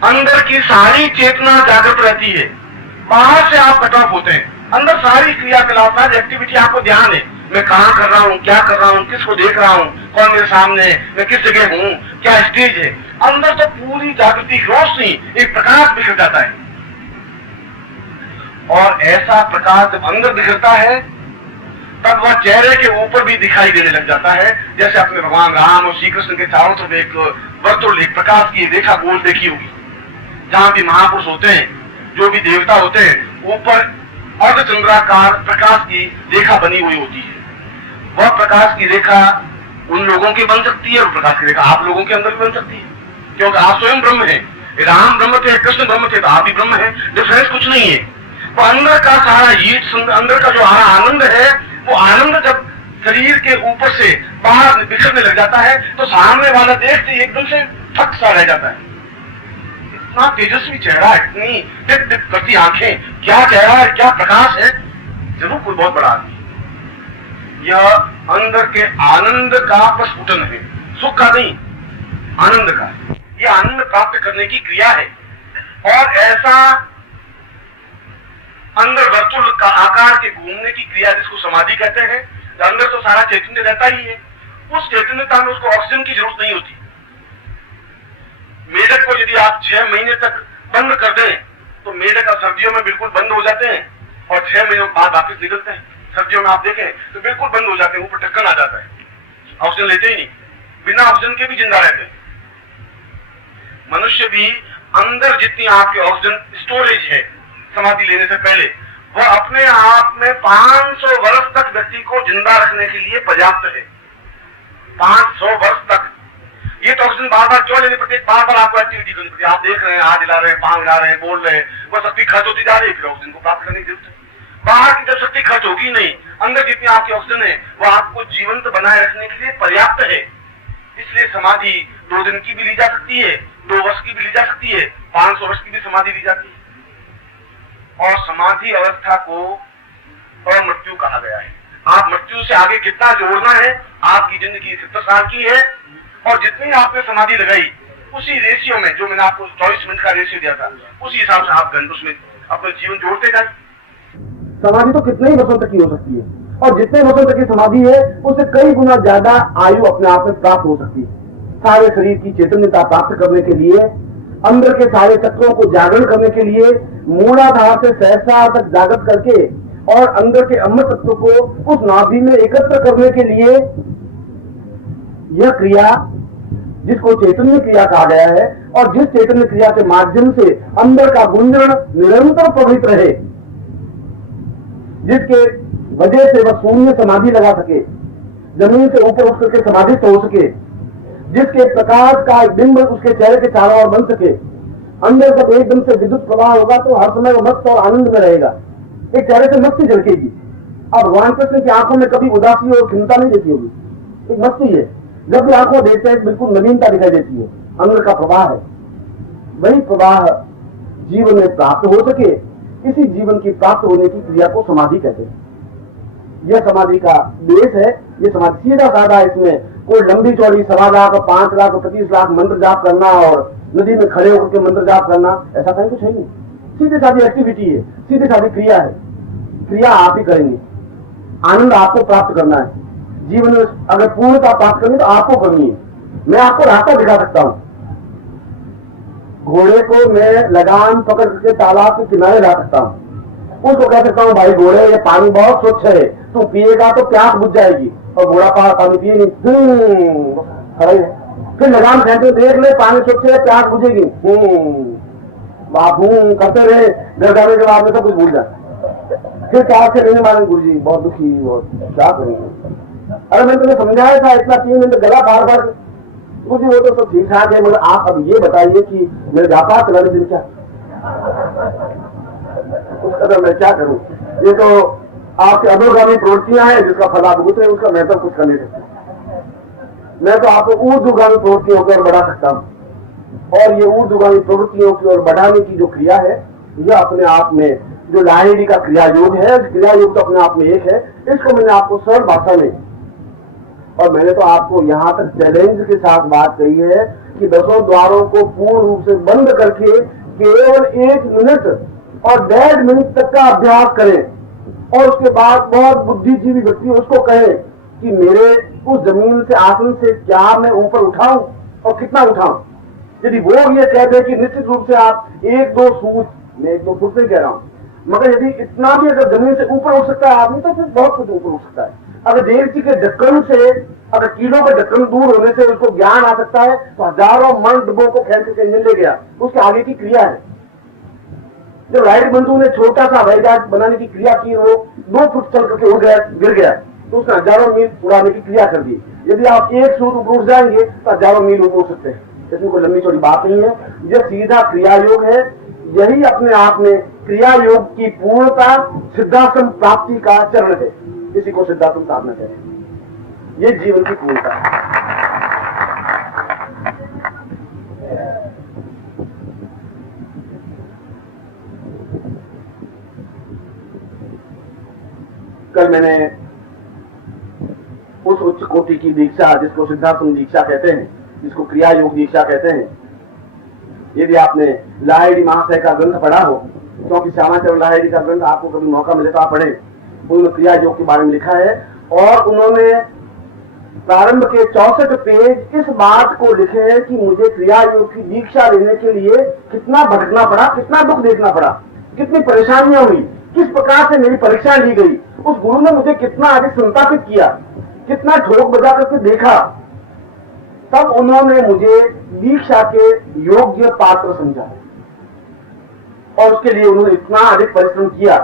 अंदर की सारी चेतना जागृत रहती है, बाहर से आप कट ऑफ होते हैं, अंदर सारी क्रियाकलाप, सारी एक्टिविटी आपको ध्यान है, मैं कहाँ कर रहा हूँ, क्या कर रहा हूँ, किसको देख रहा हूँ, कौन मेरे सामने है, मैं किस जगह हूँ, क्या स्टेज है। अंदर तो पूरी जागृति, रोशनी, एक प्रकाश बिखर जाता है। और ऐसा प्रकाश जब अंदर बिखरता है तब वह चेहरे के ऊपर भी दिखाई देने लग जाता है। जैसे अपने भगवान राम और श्री कृष्ण के चारों तरफ एक वर्तुल, एक प्रकाश की रेखा गोल देखी होगी, जहां भी महापुरुष होते हैं, जो भी देवता होते हैं, ऊपर अर्धचंद्राकार प्रकाश की रेखा बनी हुई होती है। वह प्रकाश की रेखा उन लोगों की बन सकती है और प्रकाश की रेखा आप लोगों के अंदर भी बन सकती है, क्योंकि आप स्वयं ब्रह्म है। राम ब्रह्म थे, कृष्ण ब्रह्म थे, तो आप भी ब्रह्म है, डिफरेंस कुछ नहीं है। तो अंदर का सारा हीट, अंदर का जो आनंद है, वो आनंद जब शरीर के ऊपर से बाहर बिखरने लग जाता है तो सामने वाला देखते ही एकदम से थक सा रह जाता है। इतना तेजस्वी चेहरा, इतनी टिप टिप करती आंखें, क्या चेहरा है, क्या प्रकाश है, जरूर कोई बहुत बड़ा आदमी। यह अंदर के आनंद का प्रस्फुटन है, सुख का नहीं, आनंद का। यह आनंद प्राप्त करने की क्रिया है। और ऐसा अंदर वर्तुल का आकार के घूमने की क्रिया, जिसको समाधि कहते हैं, अंदर तो सारा चैतन्य रहता ही है, उस चैतन्यता में उसको ऑक्सीजन की जरूरत नहीं होती। मेढक को यदि आप 6 महीने तक बंद कर दें तो मेढक सर्दियों में बिल्कुल बंद हो जाते हैं और 6 महीनों बाद वापस निकलते हैं। सर्दियों में आप देखें तो बिल्कुल बंद हो जाते हैं, ऊपर ढक्कन आ जाता है, ऑक्सीजन लेते ही नहीं, बिना ऑक्सीजन के भी जिंदा रहते हैं। मनुष्य भी अंदर जितनी आपकी ऑक्सीजन स्टोरेज है समाधि लेने से पहले, वह अपने आप में 500 वर्ष तक व्यक्ति को जिंदा रखने के लिए पर्याप्त है। 500 वर्ष तक। ये तो ऑक्सीजन बार बार क्यों लेनी पड़ती है, बार बार आपको एक्टिविटी करनी पड़ती है। आप देख रहे हैं, हाथ हिला रहे हैं, पांव हिला रहे हैं, बोल रहे हैं, वह शक्ति खर्च होती जा रही है, फिर ऑक्सीजन को प्राप्त करने की जरूरत है। बाहर की जब शक्ति खर्च होगी नहीं, अंदर जितनी आपकी ऑक्सीजन है वह आपको जीवंत बनाए रखने के लिए पर्याप्त है। इसलिए समाधि 2 दिन की भी ली जा सकती है, 2 वर्ष की भी ली जा सकती है, 500 वर्ष की भी समाधि ली जाती है। और समाधि अवस्था को अमृत्यु कहा गया है। आप मृत्यु से आगे कितना जोड़ना है, आपकी जिंदगी 70 साल की है, और जितनी आपने समाधि लगाई उसी रेशियो में, जो मैंने आपको 24 मिनट का रेशियो दिया था, उसी हिसाब से आप घंटों में अपना जीवन जोड़ते जाए। समाधि तो कितने ही वर्षों तक की हो सकती है, और जितने वर्षों तक की समाधि है उससे कई गुना ज्यादा आयु अपने आप में प्राप्त हो सकती है। सारे शरीर की चैतन्यता प्राप्त करने के लिए, अंदर के सारे तत्वों को जागरण करने के लिए, मूलाधार से सहस्रार तक जागृत करके और अंदर के अमृत तत्व को उस नाभि में एकत्र करने के लिए यह क्रिया, जिसको चैतन्य क्रिया कहा गया है, और जिस चैतन्य क्रिया के माध्यम से अंदर का गुंजन निरंतर प्रवहित रहे, जिसके वजह से वह शून्य समाधि लगा सके, जमीन से ऊपर उठ करके समाधिस्थ हो सके, जिसके प्रकाश का बिंब उसके चेहरे के चारों ओर बन सके। अंदर जब एकदम से विद्युत प्रवाह होगा तो हर समय वो मस्त और आनंद में रहेगा, एक चेहरे से मस्ती झलकेगी। अब भगवान कृष्ण की आंखों में कभी उदासी और खिन्नता नहीं देखी होगी, एक मस्ती है। जब भी आंखों देखते हैं बिल्कुल नवीनता दिखाई देती है, अंदर का प्रवाह है। वही प्रवाह जीवन में प्राप्त हो सके, इसी जीवन की प्राप्त होने की क्रिया को समाधि कहते हैं। यह समाधि का बेस है। ये समाधि सीधा साधा, इसमें कोई लंबी चौड़ी 1.25 लाख, 5 लाख, 25 लाख मंत्र जाप करना और नदी में खड़े होकर के मंत्र जाप करना, ऐसा कहीं कुछ है नहीं। सीधी साधी एक्टिविटी है, सीधी साधी क्रिया है। क्रिया आप ही करेंगे, आनंद आपको प्राप्त करना है। जीवन में अगर पूर्णता प्राप्त करनी तो आपको करनी है। मैं आपको रास्ता दिखा सकता हूं। घोड़े को मैं लगाम पकड़ के तालाब के किनारे ला सकता हूं, उसको कह सकता हूं भाई घोड़े ये पानी बहुत स्वच्छ है, तू पिएगा तो प्यास बुझ जाएगी, और घोड़ा पानी पिए नहीं, फिर लगाम खेलते देख ले पानी स्वच्छ है, प्यास बुझेगी, बाबू करते रहे, घर जाने के बाद में सब कुछ भूल जाए। फिर प्यास से नहीं मारेंगे, गुरु जी बहुत दुखी, बहुत क्या करेंगे। अरे मैंने तुम्हें समझाया था, इतना 3 मिनट गला बार बार, गुरु जी वो तो सब ठीक ठाक है, मगर आप अब ये बताइए कि मेरे व्यापार चलाने दिन क्या, उसका मैं क्या करूं। ये तो आपकी अधोगामी प्रवृत्तियां हैं जिसका फल आप भुगते हैं, उसका मैं तो कुछ कर नहीं सकता। मैं तो आपको ऊर्ध्वगामी प्रवृत्तियों की ओर बढ़ा सकता हूं, और ये ऊर्ध्वगामी प्रवृत्तियों की ओर बढ़ाने की जो क्रिया है, यह अपने आप में जो लाहिड़ी का क्रिया योग है, क्रिया योग तो अपने आप में एक है। इसको मैंने आपको सरल भाषा में, और मैंने तो आपको यहां तक चैलेंज के साथ बात कही है कि 10 द्वारों को पूर्ण रूप से बंद करके केवल 1 मिनट और 1.5 मिनट तक का अभ्यास करें और उसके बाद बहुत बुद्धिजीवी व्यक्ति उसको कहे कि मेरे उस जमीन से आसन से क्या मैं ऊपर उठाऊं और कितना उठाऊं। यदि वो ये कहते कि निश्चित रूप से आप 1-2 सूत, मैं 1-2 फुट नहीं कह रहा हूं, मगर यदि इतना भी अगर जमीन से ऊपर उठ सकता है आदमी तो फिर बहुत कुछ ऊपर उठ सकता है। अगर देवची के ढक्कन से, अगर कीलों के ढक्कन दूर होने से उसको ज्ञान आ सकता है तो हजारों मन डब्बों को फेंक के इंजन ले गया, उसके आगे की क्रिया है। जब राइट बंधु ने छोटा सा हवाई जहाज बनाने की क्रिया की, वो 2 फुट चल करके उड़ गया, गिर गया, तो उसने हजारों मील उड़ाने की क्रिया कर दी। यदि आप 1 सूत ऊपर उठ जाएंगे तो हजारों मील ऊपर उठ सकते हैं। इसमें कोई लंबी चौड़ी बात नहीं है, यह सीधा क्रिया योग है। यही अपने आप में क्रिया योग की पूर्णता सिद्धाश्रम प्राप्ति का चरण है। इसी को सिद्धाश्रम साधना कहते हैं। ये जीवन की पूर्णता है। कल मैंने उस उच्च कोटि की दीक्षा, जिसको सिद्धाश्रम दीक्षा कहते हैं, जिसको क्रिया योग दीक्षा कहते हैं, यदि आपने लाहिड़ी महाशय का ग्रंथ पढ़ा हो, क्योंकि श्यामाचरण लाहिड़ी का ग्रंथ आपको कभी मौका मिले तो आप पढ़ें, उन्होंने क्रिया योग के बारे में लिखा है और उन्होंने प्रारंभ के 64 पेज इस बात को लिखे हैं कि मुझे क्रिया योग की दीक्षा लेने के लिए कितना भटकना पड़ा, कितना दुख देखना पड़ा, कितनी परेशानियां हुई, किस प्रकार से मेरी परीक्षा ली गई, उस गुरु ने मुझे कितना अधिक संतापित किया, कितना ठोक बजा करके देखा, तब उन्होंने मुझे दीक्षा के योग्य पात्र समझा और उसके लिए उन्होंने इतना अधिक परिश्रम किया।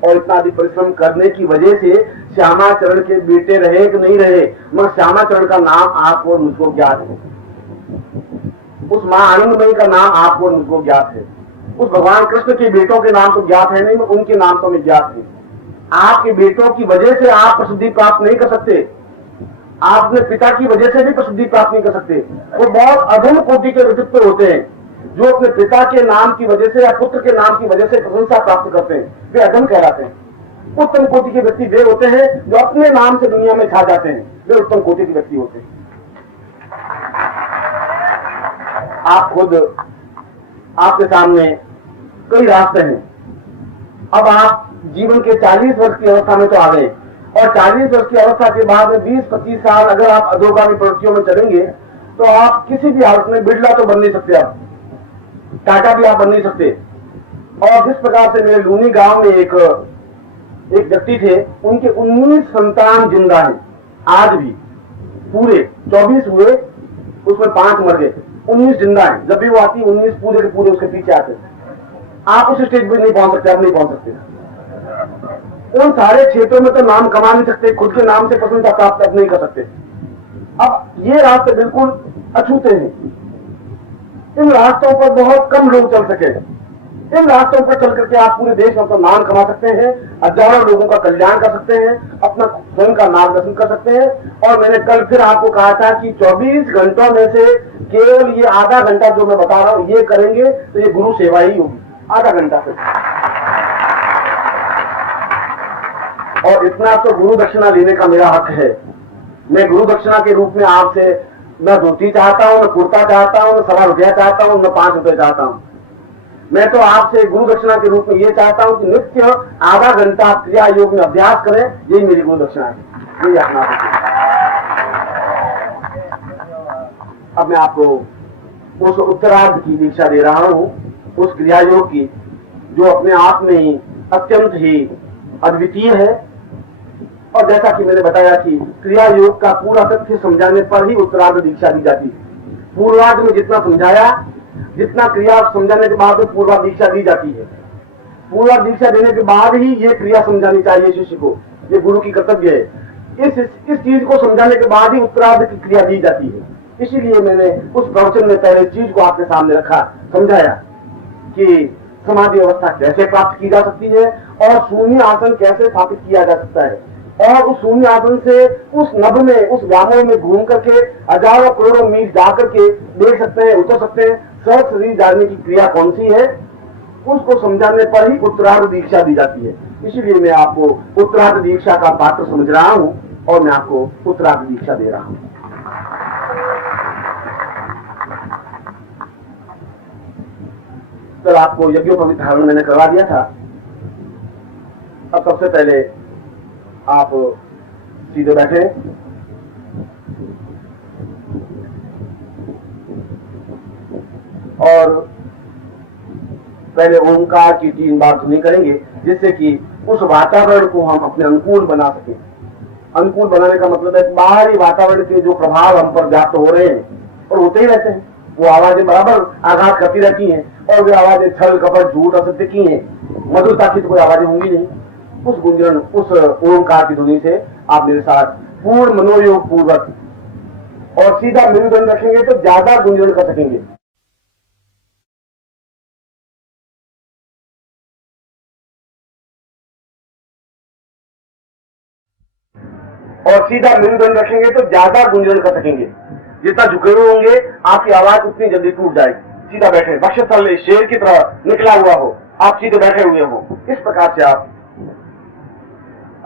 और इतना अधिक परिश्रम करने की वजह से श्यामाचरण के बेटे रहे कि नहीं रहे, मगर श्यामाचरण का नाम आपको और मुझको ज्ञात है, उस मां आनंदमयी का नाम आपको और मुझको ज्ञात है, उस भगवान कृष्ण के बेटों के नाम तो ज्ञात है नहीं, मगर उनके नाम तो हमें ज्ञात है। आपके बेटों की वजह से आप प्रसिद्धि प्राप्त नहीं कर सकते, आप अपने पिता की वजह से भी प्रसिद्धि प्राप्त नहीं कर सकते। वो बहुत अधम कोटि के व्यक्तित्व होते हैं जो अपने पिता के नाम की वजह से या पुत्र के नाम की वजह से प्रशंसा प्राप्त करते हैं, वे अधम कहलाते हैं। उत्तम कोटि के व्यक्ति वे होते हैं जो अपने नाम से दुनिया में छा जाते हैं, वे उत्तम कोटि के व्यक्ति होते हैं। आप खुद, आपके सामने कई रास्ते हैं। अब आप जीवन के 40 वर्ष की अवस्था में तो आ गए और 40 वर्ष की अवस्था के बाद में 20-25 साल अगर आप अधोगामी प्रवृत्तियों में चलेंगे तो आप किसी भी हालत में बिरला तो बन नहीं सकते, आप टाटा भी आप बन नहीं सकते। और जिस प्रकार से मेरे लूनी गांव में एक व्यक्ति थे, उनके 19 संतान जिंदा हैं आज भी, पूरे 24 हुए, उसमें 5 मर गए, 19 जिंदा हैं। जब भी वो आती 19 पूरे के पूरे उसके पीछे आते। आप उस स्टेज पर नहीं पहुंच सकते, आप नहीं पहुंच सकते। उन सारे क्षेत्रों में तो नाम कमा नहीं सकते, खुद के नाम से प्रशंसा प्राप्त अब नहीं कर सकते। अब ये रास्ते बिल्कुल अछूते हैं, इन रास्तों पर बहुत कम लोग चल सके। इन रास्तों पर चल करके आप पूरे देश में अपना नाम कमा सकते हैं, हजारों लोगों का कल्याण कर सकते हैं, अपना स्वयं का मार्गदर्शन कर सकते हैं। और मैंने कल फिर आपको कहा था कि 24 घंटों में से केवल ये आधा घंटा जो मैं बता रहा हूं ये करेंगे तो ये गुरु सेवा ही होगी, आधा घंटा से। और इतना तो गुरु दक्षिणा लेने का मेरा हक है। मैं गुरु दक्षिणा के रूप में आपसे न धोती चाहता हूं, न कुर्ता चाहता हूं, न 1.25 रुपया चाहता हूं, न 5 रुपए चाहता हूं। मैं तो आपसे गुरु दक्षिणा के रूप में ये चाहता हूं कि नित्य आधा घंटा क्रिया योग में अभ्यास करें, यही मेरी गुरु दक्षिणा है, यही अपना। अब मैं आपको उस उत्तरार्ध की दीक्षा दे रहा हूं, उस क्रिया योग की जो अपने आप में ही अत्यंत ही अद्वितीय है। और जैसा कि मैंने बताया कि क्रिया योग का पूरा तथ्य समझाने पर ही उत्तरार्ध दीक्षा दी जाती है। पूर्वार्ध में जितना समझाया, जितना क्रिया समझाने के बाद में पूर्वार्ध दीक्षा दी जाती है। पूर्वार्ध दीक्षा देने के बाद ही ये क्रिया समझानी चाहिए शिष्य को, ये गुरु की कर्तव्य है। इस चीज को समझाने के बाद ही उत्तरार्ध की क्रिया दी जाती है। इसीलिए मैंने उस प्रवचन में पहले चीज को आपके सामने रखा, समझाया कि समाधि अवस्था कैसे प्राप्त की जा सकती है और शून्य आसन कैसे स्थापित किया जा सकता है। और उस शून्य आसन से उस नभ में, उस व्यामोह में घूम करके हजारों करोड़ों मील जाकर के देख सकते हैं, उतर सकते हैं, सहज शरीर जानने की क्रिया कौन सी है, उसको समझाने पर ही उत्तरार्ध दीक्षा दी जाती है। इसीलिए मैं आपको उत्तरार्ध दीक्षा का पात्र समझ रहा हूं और मैं आपको उत्तरार्ध दीक्षा दे रहा हूं। कल आपको यज्ञोपवीत धारण मैंने करवा दिया था। अब सबसे पहले आप सीधे बैठे और पहले ओंकार की 3 बार ध्वनि करेंगे, जिससे कि उस वातावरण को हम अपने अनुकूल बना सकें। अनुकूल बनाने का मतलब है बाहरी वातावरण के जो प्रभाव हम पर व्याप्त हो रहे हैं और होते ही रहते हैं, वो आवाजें बराबर आघात करती रहती हैं, और वे आवाजें छल कपट झूठ असत्य की हैं, मधुरता की तो कोई आवाजें होंगी नहीं। उस गुंजन, उस ओंकार की ध्वनि से आप मेरे साथ पूर्ण मनोयोग पूर्वक और सीधा मेरुदंड रखेंगे तो ज्यादा गुंजन कर सकेंगे। और सीधा मेरुदंड रखेंगे तो ज्यादा गुंजन कर सकेंगे। जितना झुके हुए होंगे आपकी आवाज उतनी जल्दी टूट जाएगी। सीधा बैठे, वक्षस्थल शेर की तरह निकला हुआ हो, आप सीधे बैठे हुए हो, इस प्रकार से आप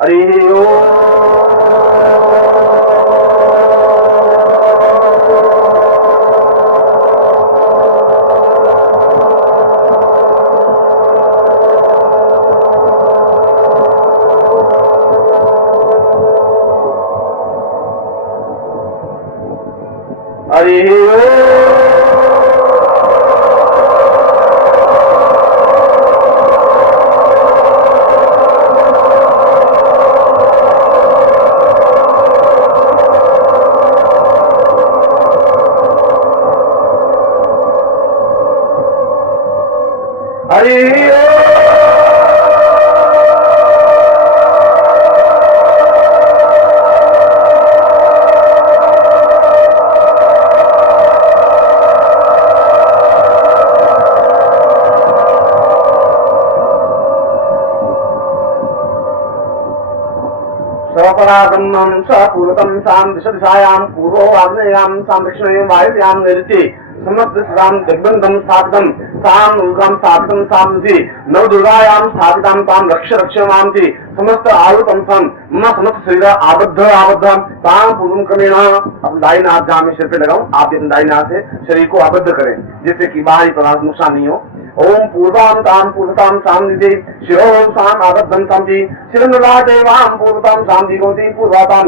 हरि ओम। हरि ओम। हरि स्वपराब्रह्मं सपूर्वतं सां दिशदिशायां पूर्वो आग्नेयां सां दक्षिणे वायव्यां नैऋत्ये समस्तसां दिग्बन्धं स्थापितं सां ऊर्ध्वं स्थापितं सां निधि नवदुर्गायां स्थापितां तां रक्ष रक्ष मांति समस्त आयुतं सं मम समस्त शरीर आबद्ध तां पूर्वं क्रमेण। अब दाहिने हाथ जहां मैं सिर पे लगाऊं, आप अपने दाहिने हाथ से शरीर को आबद्ध करें, जिससे कि बाहरी प्रभाव नुकसान नहीं हो। ओम पूर्वां तां पूर्वतां सां निधि शिरो सां आबद्धं सां शिरनुलादेवां पूर्वतां सां दिगोति पूर्वातां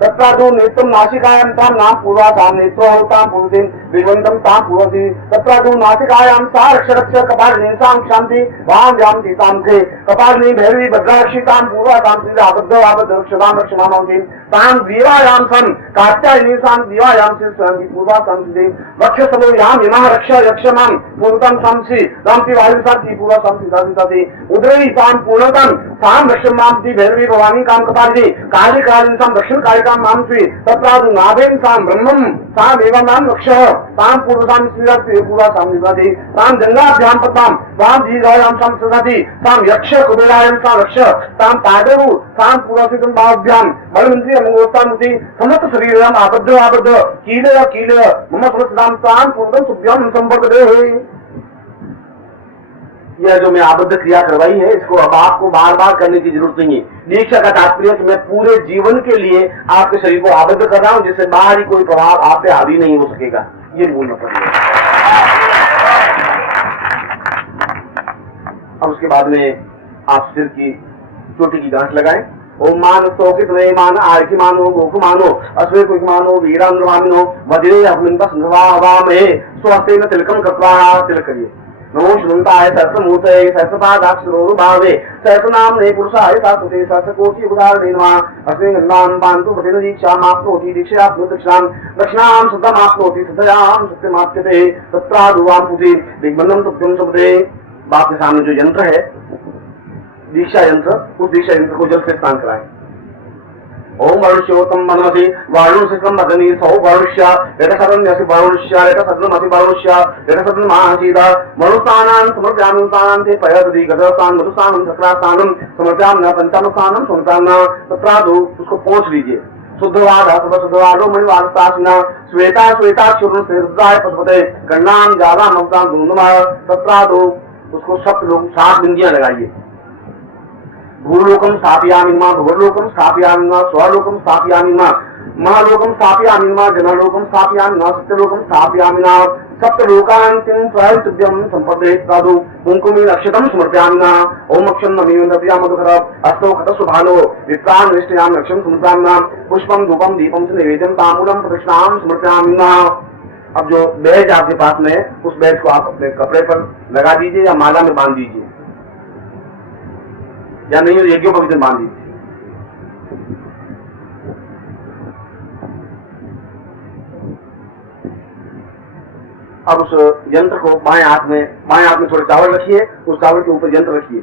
तत्रादो नेत्रं नासिकायां तां नाम पूर्वा सां नेत्रो तां पूर्वतीं विवन्दं तां पूर्वति तत्रादो नासिकायां सा रक्ष रक्ष कपालिनीं सां शान्ति वां व्यां तां थे कपालिनी भैरवी भद्राक्षी तां पूर्वा तां सीधा आबद्ध रक्षतां रक्षमामौति तां दीवायां सं कात्यायनी सां दीवायां शान्ति पूर्वा सां सीधे वक्षस्थलो यां इमः रक्ष यक्षमां पूर्वतां सां सी तां वायु सां पूर्वा सां सीधा उदरी तां पूर्णतां सां रक्षमांति भैरवी भवानी कां कपालिनी काली कालीं सां दक्षिण कालिकां मांसि तत्रादु नाभेन सां ब्रह्मं सां देवानां रक्षः तां पूर्वसां श्रीरस्ते पूर्वा सां निवाति तां गंगाभ्यां पतां वां दीर्घायां सां सदाति तां यक्ष कुबेरायां सां रक्ष तां पादरु सां पूर्वसितं भाव्यां बलमंत्री अमंगोस्तामुति समस्त शरीरं आबद्ध कील मम समस्तां तां पूर्वं तुभ्यं संपर्कते। यह जो मैं आबद्ध क्रिया करवाई है, इसको अब आपको बार बार करने की जरूरत नहीं है। दीक्षा का तात्पर्य कि मैं पूरे जीवन के लिए आपके शरीर को आबद्ध कर रहा हूं, जिससे बाहरी कोई प्रभाव आप पे हावी नहीं हो सकेगा, ये बोलना पड़ेगा। अब उसके बाद में आप सिर की चोटी की गांठ लगाएं। ओम मान स्तोकित वे मान आर्की मानो गोकु मानो अश्वे कुक मानो वीरांद्रवामिनो वज्रे अग्निंता संधवामे स्वस्तेन तिलकम कृत्वा तिलक करिए। नमो श्रुताय सहस्रमूर्तये सहस्रपादाक्षरोरुभावे सहस्रनाम्ने पुरुषाय शाश्वते सहस्रकोटि उदाहरणे नमः। अस्मिन् गन्धान् पान्तु पठेन दीक्षामाप्नोति दीक्षयाप्नोति दक्षिणां शुद्धमाप्नोति शुद्धयां सत्यमाप्यते तत्रादुवां पुति दिग्बन्धं तुभ्यं शब्दे। बाप के सामने जो यंत्र है दीक्षा यंत्र, उस दीक्षा यंत्र को जल से स्नान कराएं। ओम वरुष्योतम मनसि वारुणसिकम मदनी सौ वरुष्य यथसदन्यसि वरुष्य यथसदनमसि वरुष्य यथसदन महासीदा मनुस्नानां समर्पयामि स्नानान्ते पयदि गदस्नानं मधुस्नानं सक्रास्नानं समर्पयामि पंचमस्नानं समर्पयामि तत्रादु उसको पोंछ लीजिए। शुद्धवाद शुद्धवादो मणिवादस्तासिना श्वेता श्वेताक्षुरुण से रुद्राय पशुपते कर्णां जावा ममतां धूमः तत्रादु उसको 7 बिंदियां लगाइए। भूलोकम स्थापयामि मा भुवर्लोकम स्थापयामि मा स्वलोकम स्थापयामि मा महालोकम स्थापयामि मा जनलोकम स्थापयामि मा सत्यलोकम स्थापयामि मा सप्तलोकान्तिं त्वयं सम्पदेत् साधु कुङ्कुमेन अक्षतं समर्पयामि ओम अक्षं नमेन दद्यामधुकर अस्तो खतस्वभानो विप्रान् निष्ठयामि अक्षं समर्पयामि पुष्पं धूपं दीपं च नैवेद्यं ताम्बूलं प्रदक्षिणां समर्पयामि। अब जो बैज आपके पास में उस बैज को आप अपने कपड़े पर लगा दीजिए या माला में बांध दीजिए, या नहीं तो यज्ञों पर बांध दीजिए। अब उस यंत्र को बाएं हाथ में थोड़े चावल रखिए, उस चावल के ऊपर यंत्र रखिए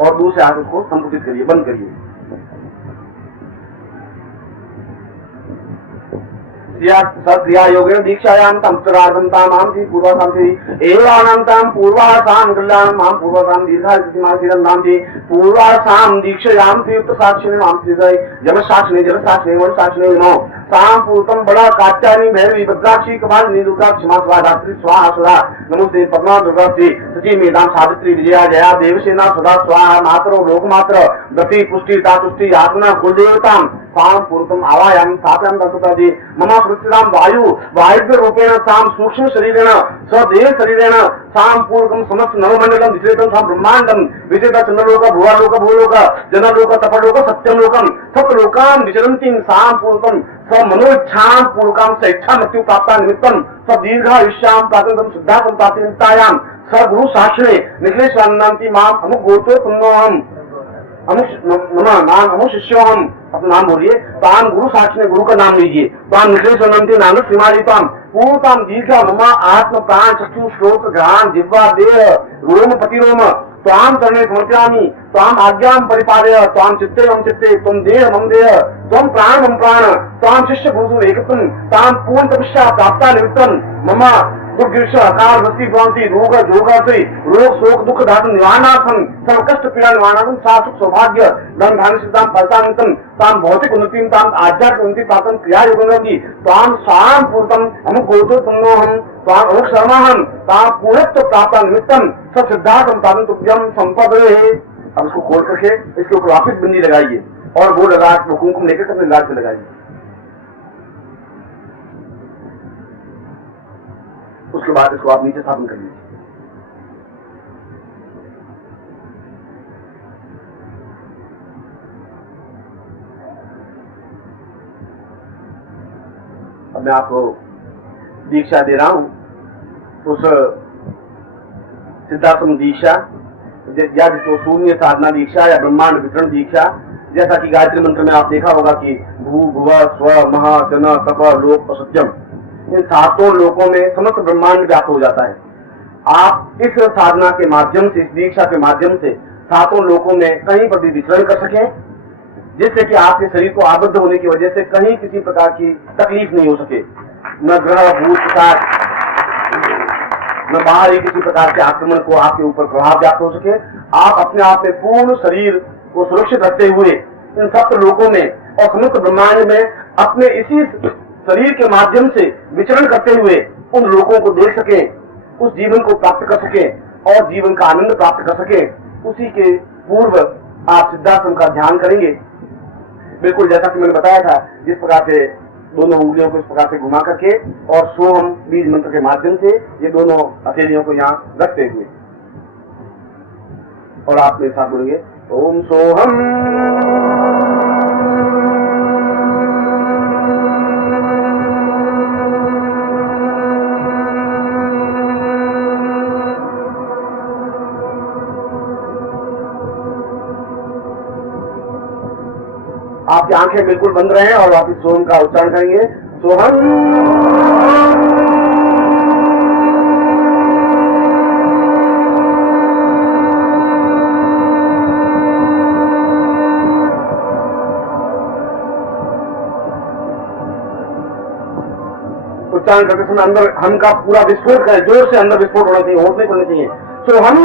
और दूसरे हाथ उसको संकुचित करिए, बंद करिए। सत्या योगेन दीक्षायाम तंत्रार्धं तामां दी पूर्वासां दी एवानांतां पूर्वासां कल्याणं मां पूर्वासां दीर्घायुष्मां चिरंदां दी पूर्वासां दीक्षायाम तीर्थ साक्षिणे मां तीर्थै जल साक्षिणे वन साक्षिणे नो साम पूर्तम बड़ा कात्यायनी भैरवी भद्राक्षी कपालिनी दुर्गा क्षमा स्वाधात्री स्वाहा सुधा नमस्ते पद्मा दुर्गा श्री सची मेधां सावित्री विजया जया देवसेना सुधा स्वाहा मातरो लोकमात्र गति पुष्टि तातुष्टि आत्मना कुलदेवतां साम पूर्तम आवायामि स्थापयामि तत्पदादि मम पृथ्वीराम वायुव्य रूपेण साम सूक्ष्म शरीरेण स्वदेह शरीरेण साम पूर्वकम समस्त नवमंडलम विचेतम साम ब्रह्मांडम विचेता चंद्रलोक भुवालोक भूलोक जनलोक तपलोक सत्यलोकम सप्तलोकान विचरन्ति साम पूर्वकम स मनोइच्छां पूर्वकम स इच्छा मृत्यु प्राप्ता निमित्तम स दीर्घायुष्यां प्राप्तं सिद्धार्थं प्राप्ति निमित्तायां स गुरु शास्त्रे निखिलेश्वरानंति माम अमुक गोत्रो पुण्योहम नाम अमु शिष्योहम, अपना नाम बोलिए। ताम गुरु साक्षी गुरु का नाम लीजिए। ताम निखिलेश्वरनंति नाम श्रीमादिताम पूर्वताम दीर्घा ममा आत्म प्राण चक्षु श्रोत्र घ्राण जिह्वा देह रोम प्रतिरोम त्वाम चरणे समर्पयामि त्वाम आज्ञां परिपालय त्वाम चित्ते मम चित्ते त्वं देह मम देह त्वं प्राण मम प्राण त्वाम शिष्य गुरु एकत्वं ताम पूर्ण तपस्या प्राप्ता निमित्तं मम दुर्गिर्ष अकाल वस्ती भ्रांति रोग जोगाश्री रोग शोक दुख धातु निवारणार्थम सर्व कष्ट पीड़ा निवारणार्थम सासुख सौभाग्य धन धान्य सिद्धांत फलतानितम ताम भौतिक उन्नति ताम आध्यात्मिक उन्नति प्राप्तम क्रिया योगोन्नति ताम स्वाम पूर्तम अमुक गोत्र पुण्योहम ताम अमुक शर्माहम ताम पूर्णत्व प्राप्त निमित्तम सब सिद्धार्थम ताम तुभ्यम संपदे। अब इसको खोल करके इसके ऊपर वापिस बिंदी लगाइए और वो लगा कुमकुम लेकर अपने लाल से लगाइए। उसके बाद इसको आप नीचे स्थापन कर लीजिए। अब मैं आपको दीक्षा दे रहा हूं, उस सिद्धार्थम दीक्षा या जिसको शून्य साधना दीक्षा या ब्रह्मांड वितरण दीक्षा, जैसा कि गायत्री मंत्र में आप देखा होगा कि भू भुव स्व महा जन तप लोक और सत्यम, इन सातों लोकों में समस्त ब्रह्मांड व्याप्त हो जाता है। आप इस साधना के माध्यम से, इस दीक्षा के माध्यम से सातों लोकों में कहीं पर भी विचरण कर सकें, जिससे कि आपके शरीर को आबद्ध होने की वजह से कहीं किसी प्रकार की तकलीफ नहीं हो सके, न ग्रह भूत प्रकार न बाहर किसी प्रकार के आक्रमण को आपके ऊपर प्रभाव व्याप्त हो सके। आप अपने आप में पूर्ण शरीर को सुरक्षित रखते हुए इन सप्त लोकों में और समस्त ब्रह्मांड में अपने इसी शरीर के माध्यम से विचरण करते हुए उन लोगों को देख सके, उस जीवन को प्राप्त कर सके और जीवन का आनंद प्राप्त कर सके, उसी के पूर्व आप सिद्धाश्रम का ध्यान करेंगे। बिल्कुल जैसा कि मैंने बताया था, जिस प्रकार से दोनों उंगलियों को इस प्रकार से घुमा करके और सोहम बीज मंत्र के माध्यम से ये दोनों हथेलियों को यहाँ रखते हुए, और आप मेरे साथ बोलेंगे ओम सोहम। आपकी आंखें बिल्कुल बंद रहे और आप इस सोहम का उच्चारण करेंगे। सोहम। उच्चारण करते समय अंदर हम का पूरा विस्फोट करें, जोर से अंदर विस्फोट होना चाहिए, होश नहीं करना चाहिए। सोहम।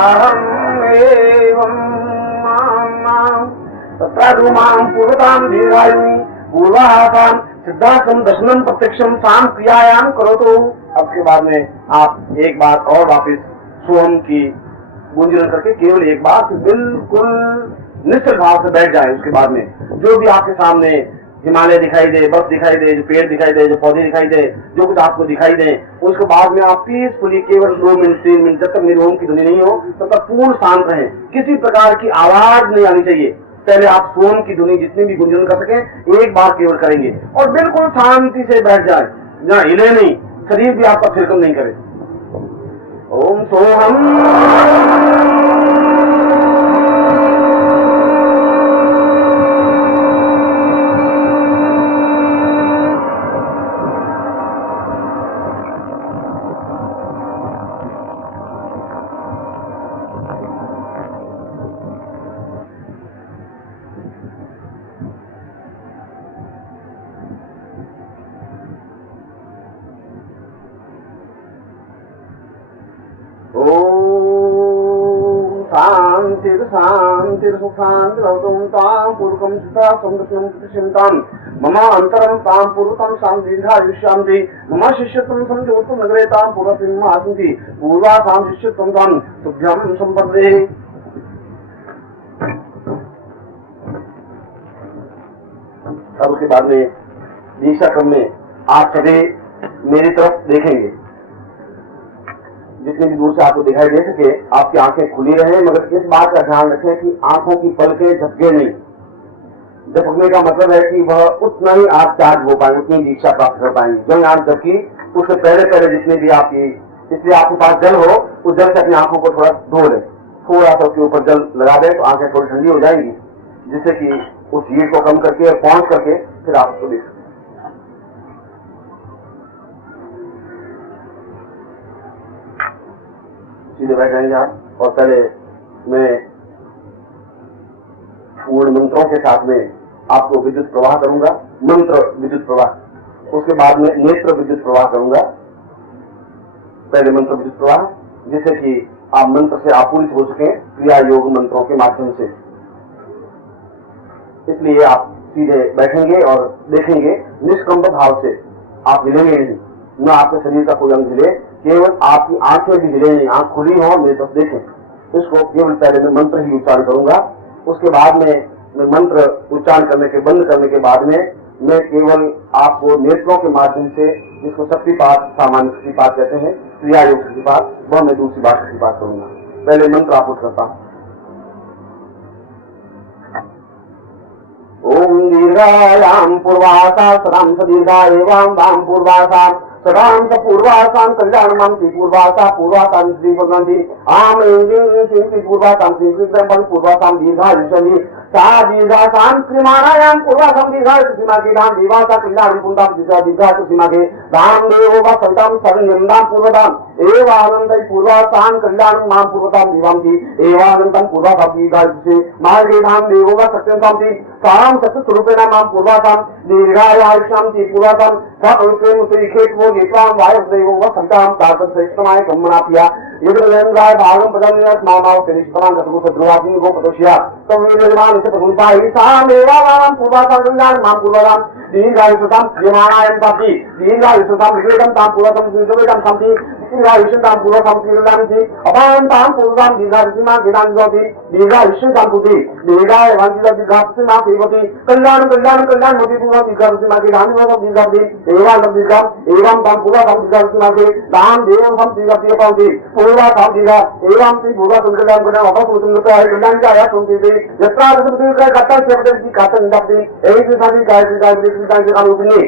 स्वाहम् एवं मां तत्रादु मां पूर्वतां दीर्घायुनि पूर्वाहासां सिद्धार्थम दर्शनम प्रत्यक्षम साम क्रियायाम करो। तो अब के बाद में आप एक बार और वापस सोहम की गुंजन करके केवल एक बार बिल्कुल निश्चल भाव से बैठ जाए। उसके बाद में जो भी आपके सामने हिमालय दिखाई दे, बर्फ दिखाई दे, जो पेड़ दिखाई दे, जो पौधे दिखाई दे, जो कुछ आपको दिखाई दे, उसके बाद में आप पीसफुली केवल 2 मिनट 3 मिनट जब तक मेरे ओम की ध्वनि नहीं हो तब तक पूर्ण शांत रहें। किसी प्रकार की आवाज नहीं आनी चाहिए। पहले आप सोम की ध्वनि जितनी भी गुंजन कर सकें एक बार केवल करेंगे और बिल्कुल शांति से बैठ जाए, जहाँ हिले नहीं, शरीर भी आपका फिरकम नहीं करे। ओम सोहम शांति सुखांति तां पूर्वकं सुता संदर्शनं प्रतिशंतां मम अंतरं तां पूर्वतां शां दीर्घायुष्यान्ति मम शिष्यत्वं संजोतु नगरे तां पूर्वतिम् आसन्ति पूर्वासां शिष्यत्वं तां तुभ्यं संपद्ये। अब उसके बाद में दीक्षा क्रम में आप सभी मेरी तरफ देखेंगे, जितनी भी दूर से आपको दिखाई दे सके आपकी आंखें खुली रहे, मगर इस बात का ध्यान रखें कि आंखों की पलकें झपके नहीं। झपकने का मतलब है कि वह उतना ही आप चार्ज हो पाएंगे, उतनी दीक्षा प्राप्त कर पाएंगे। जो आंख झपकी उससे पहले पहले जितने भी आपकी, इसलिए आपके पास जल हो उस जल से अपनी आंखों को थोड़ा धो ले, थोड़ा सा उसके ऊपर जल लगा दे तो आंखें थोड़ी ठंडी हो जाएंगी, जिससे कि उस हीट को कम करके और पहुंच करके फिर आप उसको देख सकते। सीधे बैठ जाएंगे आप और पहले मैं पूर्ण मंत्रों के साथ में आपको विद्युत प्रवाह करूंगा, मंत्र विद्युत प्रवाह, उसके बाद में नेत्र विद्युत प्रवाह करूंगा। पहले मंत्र विद्युत प्रवाह, जिससे कि आप मंत्र से आपूरित हो सके क्रिया योग मंत्रों के माध्यम से। इसलिए आप सीधे बैठेंगे और देखेंगे, निष्कंप भाव से आप हिलेंगे नहीं, न आपके शरीर का कोई अंग हिले, केवल आपकी आंखें भी हिले नहीं, आंख खुली हो मेरी तरफ देखें। इसको केवल पहले मैं मंत्र ही उच्चारण करूंगा, उसके बाद में मैं मंत्र उच्चारण करने के बंद करने के बाद में मैं केवल आपको नेत्रों के माध्यम से, जिसको शक्तिपात, सामान्य शक्तिपात कहते हैं, क्रिया योग शक्तिपात, वह मैं दूसरी बार शक्तिपात करूंगा। पहले मंत्र आप उठ करता हूं। ओम दीर्घायाम पूर्वासा सदाम सदीर्घा एवं दाम पूर्वासा सदाम स पूर्वासां कल्याणमं ति पूर्वासा पूर्वासां श्री भगवन्ति आम इंद्रिं पूर्वासां श्री पूर्वासां दीर्घायुष्यति सा दीर्घासां क्रिमाणायां पूर्वासां दीर्घायुष्यति दाम दिवासा कल्याणं पुंडां दीर्घायुष्यति दाम देवो वा सवितां सर्वनिंदां पूर्वतां एवानंदै पूर्वासां कल्याणं मां पूर्वतां दिवांति एवानंतं पूर्वासां दीर्घायुष्यति मार्गे दाम देवो वा सत्यंतांति सां सत्स्वरूपेण मां पूर्वासां दीर्घायुष्यान्ति पूर्वासां सरूपेण श्रीखेत्वो नीत्वां वायुदेवो वा सवितां तातश्रेष्ठमाय कम्मनापिया युगलेन्द्राय भागं पदन्यस मामाव कनिष्ठवान् गतगो सद्रुवासिं गोपतोष्या तमेवान से प्रभुपाहि सामेवानां पूर्वासां कल्याणं मां पूर्वासां दीर्घायुष्यतां यमानायं तापि दीर्घायुष्यतां विवेकं तां पूर्वतं विवेकं शान्ति दीर्घायुष्यतां पूर्वतं क्रीडान्ति अपान्तां पूर्वां दीर्घायुष्यमां क्रीडान्ति दीर्घायुष्यतां पुति दीर्घाय वान्तिदा दीर्घायुष्यमां सेवति कल्याणं कल्याणं कल्याणमति पूर्वं दीर्घायुष्यमां क्रीडान्ति दीर्घाति एवं दीर्घा एवं तां पूर्वतं दीर्घायुष्यमां दां देवं सं दीर्घति पावति पूर्वासां दीर्घा एवं ति पूर्वतं कल्याणं कल्याणं अपसुतुंगताय कल्याणं काय सुंति यत्रा दीर्घ कथा सेवति कातं दाप्ति एवं साधि काय काय रूपिणी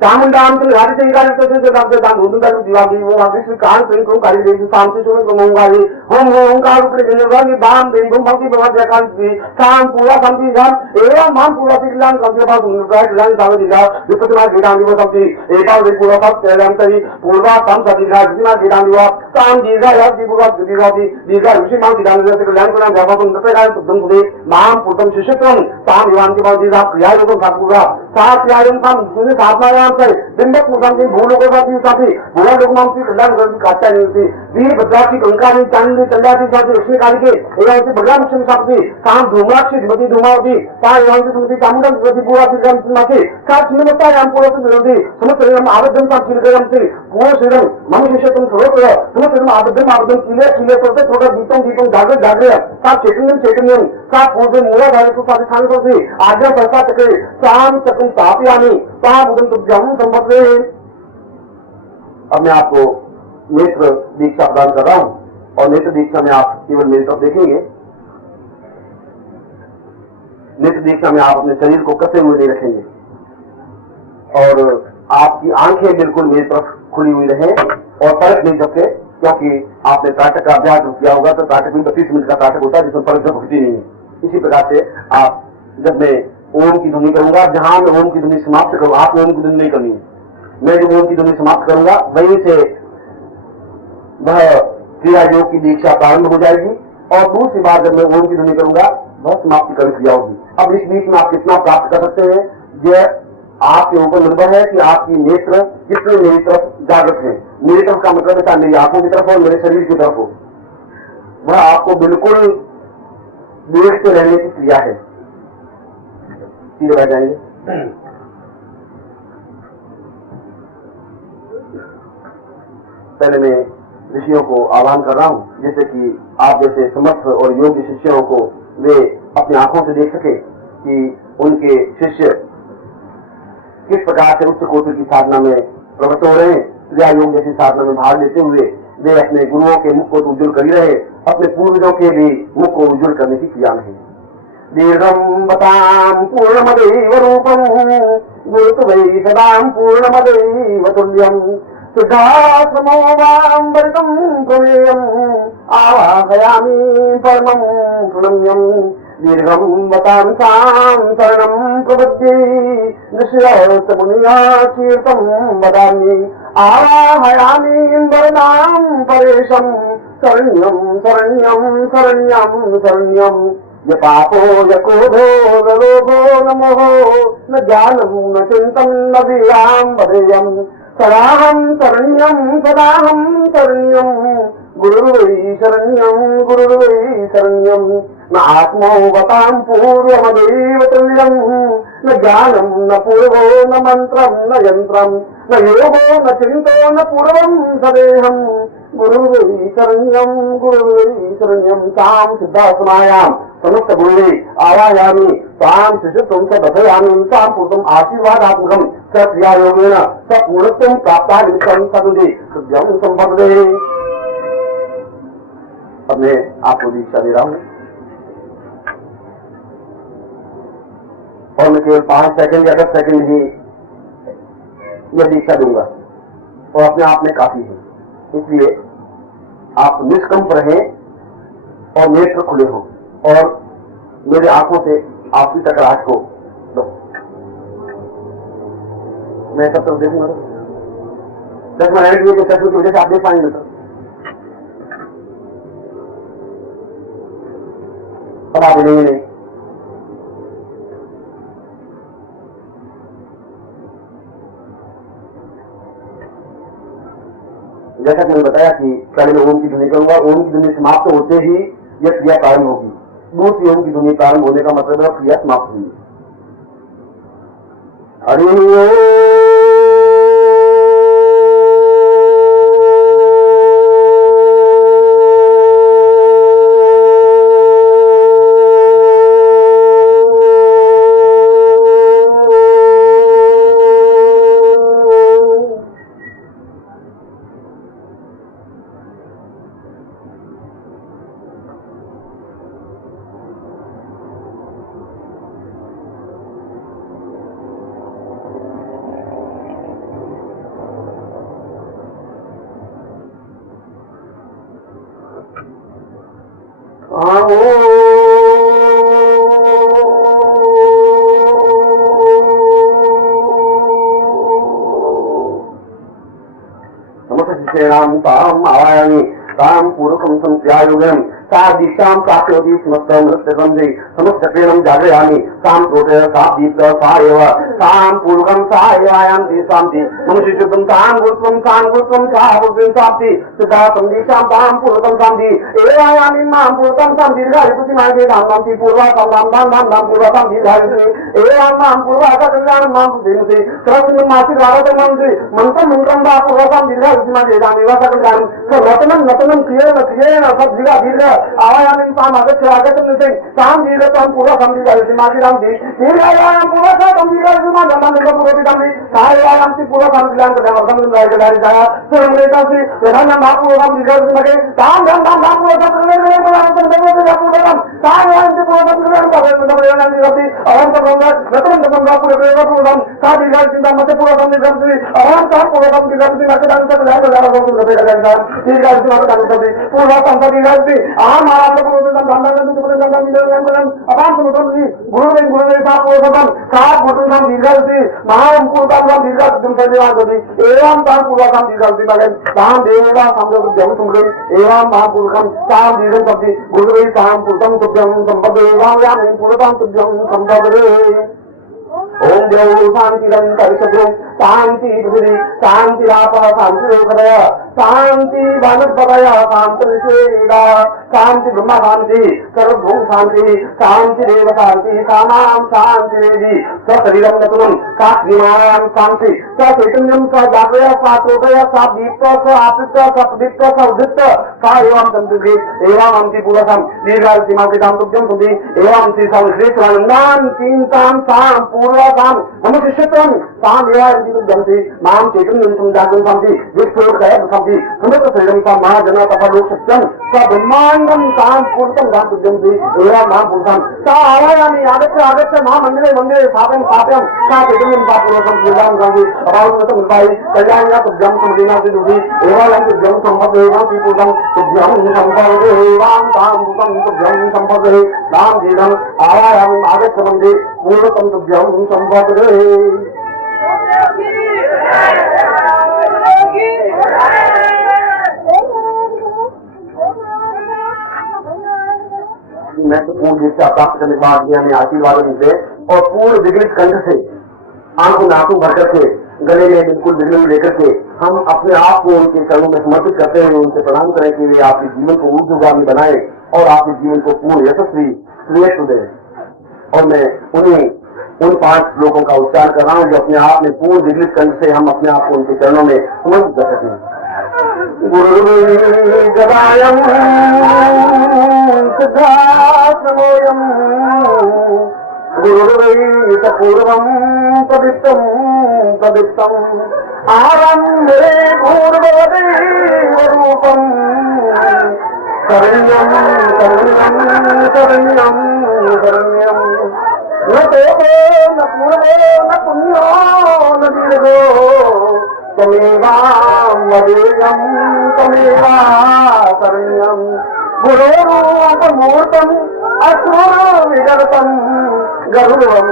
चामुंडाम तो राजी से गाली तो से दाब दाब होतुं दाब दिवाली वो आदेश कान से को काली देवी शाम से सुने मंगाली हम ओंकार रूप में जनवानी दाम देवी भक्ति भगवत एकांत की शाम पूरा शांति जान एवं मान पूरा पिलान कम के पास उनका जान सावे दिला विपत्ति में गिरान दिवस सबती एकाल दे पूरा सब कल्याण करी पूर्वा शाम सदी का जिना गिरान दिवा शाम दीर्घा या दिवस दीर्घाती दीर्घा विषय मान गिरान दिवस कल्याण कल्याण जावा तुम तपे का तुम खुदे नाम पुरुषम शिष्यत्वम शाम युवान के बाद दीर्घा क्रिया योग पूरा सात यायन का सुने साधना बिंबक मुकाम की भूलों के साथ भूला लोग मांगती कल्याण करती काचा नहीं होती वीरभद्राक्षी कंकाली चांदी चंडाती साथी लक्ष्मी कालिके एवं बलरामकृष्ण साथी काम धूम्राक्षी धीमती धूमावती ता एवं स्मृति चामुंडम स्मृति पूरा श्रीराम सिंहाके साथ छिन्नमता याम पूरा विरोधी समस्त श्रीराम आबद्धम सा किलगरम से पूर्ण श्रीराम मम शिष्यतम सर्वत्र समस्त श्रीराम आबद्धम किले किले करते थोड़ा दीपम जागृत जागृत साथ चैतन्यम साथ पूर्व मूलाधार को साथ स्थान को से आज्ञा प्रसाद चक्रे शाम चक्रम तापयामी ताम उदम तुभ्यम संभवे। अब मैं आपको नेत्र दीक्षा प्रदान कर रहा हूं और नेत्र दीक्षा में आप केवल मेरी तरफ देखेंगे। नेत्र दीक्षा में आप अपने शरीर को कसे हुए नहीं रखेंगे और आपकी आंखें बिल्कुल मेरी तरफ खुली हुई रहे और पलक नहीं झपके, क्योंकि आपने ताटक का अभ्यास किया होगा तो ताटक में 32 मिनट का ताटक होता है जिसमें पलक झपकती नहीं है। इसी प्रकार से आप जब मैं ओम की ध्वनि करूंगा, जहां मैं ओम की ध्वनि समाप्त करूंगा, आप ओम की ध्वनि नहीं करनी है। मैं जब ओम की ध्वनि समाप्त करूंगा वहीं से वह क्रिया योग की दीक्षा प्रारंभ हो जाएगी और दूसरी बार जब मैं ओम की ध्वनि करूंगा वह समाप्ति कर क्रिया होगी। अब इस बीच में आप कितना प्राप्त कर सकते हैं यह आपके ऊपर निर्भर है कि आपकी नेत्र कितने मेरी तरफ जागृत है। मेरी तरफ का मतलब है मेरी आंखों की तरफ और मेरे शरीर की तरफ हो, वह आपको बिल्कुल देखते रहने की क्रिया है। सीधे रह जाएंगे। पहले मैं ऋषियों को आह्वान कर रहा हूं जैसे कि आप जैसे समर्थ और योग्य शिष्यों को वे अपनी आंखों से देख सके कि उनके शिष्य किस प्रकार से उच्च कोटि की साधना में प्रवृत्त हो रहे हैं। क्रिया योग जैसी साधना में भाग लेते हुए वे अपने गुरुओं के मुख को उज्जवल कर ही रहे, अपने पूर्वजों के भी मुख को उज्जवल करने की क्रिया में है। दीर्घम बताम पूर्णमदैव रूपम गुरुत्वै सदाम पूर्णमदैव तुल्यम सिद्धाश्रमोवाम वरितम प्रमेयम आवाहयामि परमं प्रणम्यम। दीर्घम बताम साम शरणं प्रपद्ये ऋषयश्च मुनयः कीर्तं वदामि आवाहयामि वरदां परेशं शरण्यं शरण्यं शरण्यं शरण्यं। य पापो य क्रोधो न लोभो न मोहो न ज्ञानं न चिन्तं न वीर्यं वदेयम् सदाहं शरण्यं सदाहं शरण्यं गुरुर्वै शरण्यं न आत्मो वतां पूर्वमदेव तुल्यं न ज्ञानं न पूर्वो न मन्त्रं न यन्त्रं न योगो न चिन्तो न पूर्वं सदेहं गुरुर्वै शरण्यं तां सिद्धासनायां समस्त गुरुवे आवायामि तां शिशुत्वं च दधयामि तां पूर्वम् आशीर्वादात्मकं स क्रियायोगेन स पूर्णत्वं प्राप्ता निमित्तं सदुदे कृत्यं संपदे। अब मैं आपको दीक्षा दे रहा हूं और मैं केवल 5 सेकंड या 10 सेकंड ही यह दीक्षा दूंगा और अपने आप में काफी है। इसलिए आप निष्कंप रहें और नेत्र खुले हों और मेरे आंखों से आपकी टकराहट को दो। मैं सब तरफ देखूंगा 10 मिनट के चक्र की वजह से आप देख पाएंगे सर। अब आप नहीं जैसा कि मैंने बताया कि पहले मैं ओम की ध्वनि करूंगा, ओम की ध्वनि समाप्त होते ही यह क्रिया प्रारंभ होगी। दूसरी ओम की ध्वनि प्रारंभ होने का मतलब है क्रिया समाप्त हुई। हरि समस्त शिष्याणां ताम् आवायामि तां पूर्वकं संक्रियायोगं सा दीक्षाम प्राप्योति समस्त नृत्य समझे समस्त प्रेम जागृयामी साम प्रोटे सा दीप्त सा एव साम पूर्वम सा एवायाम दीशांति मनुष्य शुद्धम साम गुरुत्वम सा बुद्धिम साप्ति सिद्धा संदीशाम ताम पूर्वम शांति एवायामी माम पूर्वम शांति दीर्घायुषि मार्गे धाम पूर्वा धाम पूर्वा दीर्घायुषि एवं माम पूर्वा का कल्याण माम देवते कृष्ण मासी भारत मंत्री मंत्रम बा पूर्वा दीर्घायुषि मार्गे धाम निवास कल्याण नतनम क्रियेण सब दीर्घ आयाम ताम आगत निसे ताम दीर्घ ताम पूर्वा दीर्घायुषि मार्गे धाम दीर्घायाम पूर्वा दीर्घायुषि मार्गे धाम पूर्वा धाम आयाम ति पूर्वा कल्याण दारी जाया सुरमरेता से प्रधान महापूर्वा दीर्घायुषि मार्गे ताम पूर्वा गुरुवे ताम पुरुषम तुभ्यम संपदे वायामि पुरुषम तुभ्यम संपदे ओम देव शांति परिषदे शांति पृथ्वी शांति आप शांति लोकदय शांति वनस्पतय शांति विषेदा शांति ब्रह्म शांति सर्वभूम शांति शांति देव शांति कामाम शांति देवी सशरीरम नतुलम सात्विमान शांति सचैतन्यम स जागृय सात्रोदय सा दीप्त स आपित स प्रदीप्त स उदित सा एवं संतुति एवं अंति पुरुषम दीर्घायु सीमा के दाम तुभ्यम सुधि एवं श्री संश्रेष्ठानंदान चिंताम साम पूर्वकाम नमो शिष्यत्वम साम एवं जंति माम चैतन्यम संजागृत शांति विस्फोट कय शांति समस्त शरीरम का महाजन तथा लोक सत्यम स ब्रह्मांडम साम पूर्णतम दाम तुभ्यम एवं माम पुरुषम सा आवायामि आगत्य महामंदिरे स्थापयम सा चैतन्यम सा पूर्वकम श्रीराम गांधी अभावतम उपाय कल्याणया तुभ्यम समदीना सिद्धि एवं तुभ्यम संपद एवं श्रीपूर्णम तुभ्यम संपद एवं ताम पूर्णम तुभ्यम संपद नाम जीवम आवायामि आगत्य मंदिरे पूर्णतम तुभ्यम संपद महत्वपूर्ण दीक्षा प्राप्त करने के बाद हमें आशीर्वाद मिलते और पूर्ण विगलित कंठ से आंखों में आंसू भर करके गले में बिल्कुल विगलित लेकर के हम अपने आप को उनके चरणों में समर्पित करते हुए उनसे प्रणाम करें कि वे आपके जीवन को ऊर्ध्वगामी बनाए और आपके जीवन को पूर्ण यशस्वी श्रेष्ठ दें। और मैं उन 5 श्लोकों का उच्चार कर रहा हूँ जो अपने आप में पूर्ण विगलित कंठ से हम अपने आप को उनके चरणों में समर्पित कर सकें। गुरुर्गदायं सिद्धार्थमोऽयं गुरुर्वै पूर्वं प्रदीप्तम् आरम्भे पूर्ववदेव रूपम् शरण्यं न देवो न पूर्वो न पुण्यो न दीर्घो तमेवामदेयं तमेवा शरण्यं गुरोरूपमूर्तम् असुरविगर्तं गरुडं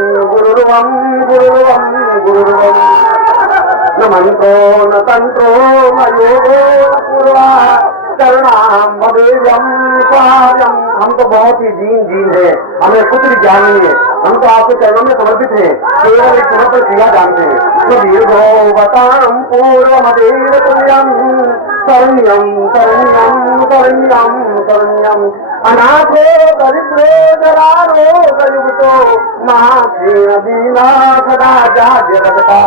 न मंत्रो न तंत्रो न योगो न पूर्वा चरणाम मदेयम स्वायम। हम तो बहुत ही दीन है, हमें कुछ भी ज्ञान नहीं है, हम तो आपके चरणों में समर्पित हैं, केवल एक समर्पित क्रिया जानते हैं। तो दीर्घो बताम पूर्व मदेव तुल्यम शरण्यम अनाथो दरिद्रो जरारो दयुक्तो महाक्षीण दीना सदा जाड्य रगता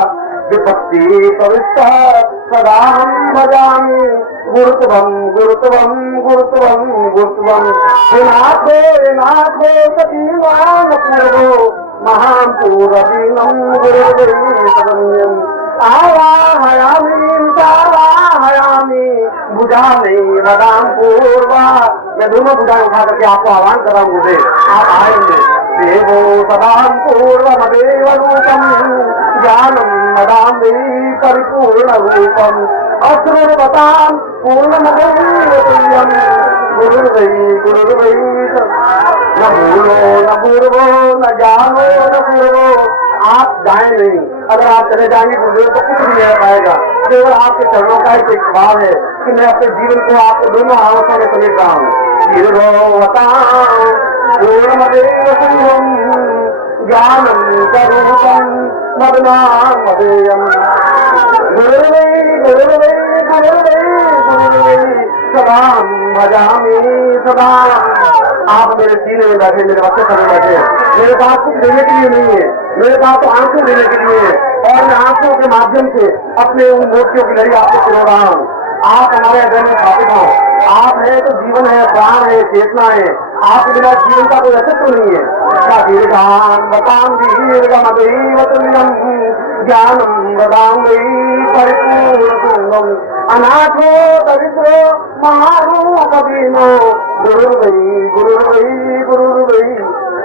विपत्ति पवित्र सदा हम भजामि गुरुत्वम नाथो सतीमान पूर्वो महान पूर्वदीनम गुरुदेव आवाहयामी बुझाने रदाम पूर्वा। मैं दोनों बुझाएं उठा करके आपको आह्वान कर रहा हूँ मुझे, आप आएंगे। देवो सदाम पूर्व मदेव रूपम ज्ञानम मदाम परिपूर्ण रूपम अश्रुर्वताम पूर्ण मदेव तुल्यम गुरुर्वै न भूलो न पूर्वो न ज्ञानो न पूर्वो। आप जाए नहीं, अगर आप चले जाएंगे गुरुदेव तो कुछ नहीं रह पाएगा। केवल आपके चरणों का एक सवाल है कि मैं अपने जीवन को आपको दोनों आवासों में समेट रहा हूँ। निर्भवतां पूर्णमदेव पूर्णं ज्ञानं स्वरूपं मदनामधेयम् गुरुर्वै गुरुर्वै गुरुर्वै गुरुर्वै सदा भजामि सदा। आप मेरे सीने में बैठे, मेरे बच्चे सभी बैठे, मेरे पास कुछ देने के लिए नहीं है, मेरे पास तो आंसू देने के लिए है, और मैं आंसुओं के माध्यम से अपने उन मोतियों की लड़ी आपको पिरो रहा हूँ। आप हमारे हृदय में स्थापित हो, आप है तो जीवन है, प्राण है, चेतना है, आपके बिना जीवन का कोई अस्तित्व नहीं है। ज्ञानम वदामि परिपूर्णं अनाथो दरिद्रो महारूप दीनो गुरुर्वै गुरुर्वै गुरुर्वै।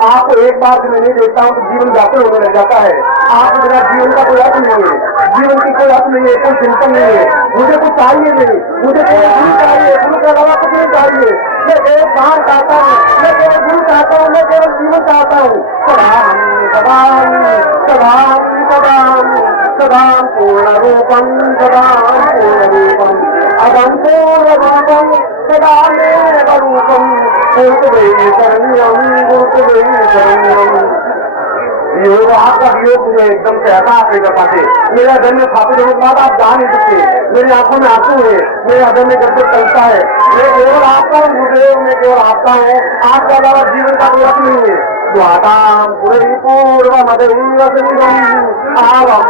आपको एक बार जब मैं नहीं देखता हूँ तो जीवन व्याकुल होने लग जाता है। आपके बिना जीवन का कोई अर्थ नहीं है, जीवन की कोई अर्थ नहीं है, कोई चिंतन नहीं है, मुझे कुछ चाहिए नहीं, मुझे केवल गुरु चाहिए, गुरु के अलावा कुछ नहीं चाहिए। मैं केवल प्राण चाहता हूँ, मैं केवल गुरु चाहता हूँ, मैं केवल जीवन चाहता हूँ। सदाम सदाम सदाम सदाम सदाम पूर्ण रूपम सदाम पूर्ण रूपम अदम पूर्ण रूपम सदामेव रूपम गुरुत्वै शरण्यम गुरुत्वै शरण्यम। योग आपका योग मुझे एकदम से ऐसा आप नहीं कर पाते। मेरे हृदय में स्थापित होने के बाद आप जा नहीं सकते। मेरी आंखों में आंसू है, मेरे हृदय में गद्दर चलता है। मैं केवल आपका हूँ गुरुदेव, मैं केवल आपका हूँ, आपका अलावा जीवन का कोई अर्थ नहीं है। द्वातां पुरै पूर्वमदैव सिंहम् आवं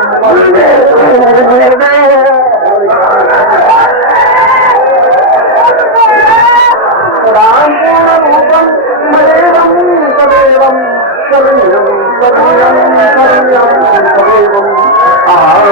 राम पूर्ण रूपं मदेवं सदेवं शरण्यं शरण्यं शरण्यं सदेवं आहं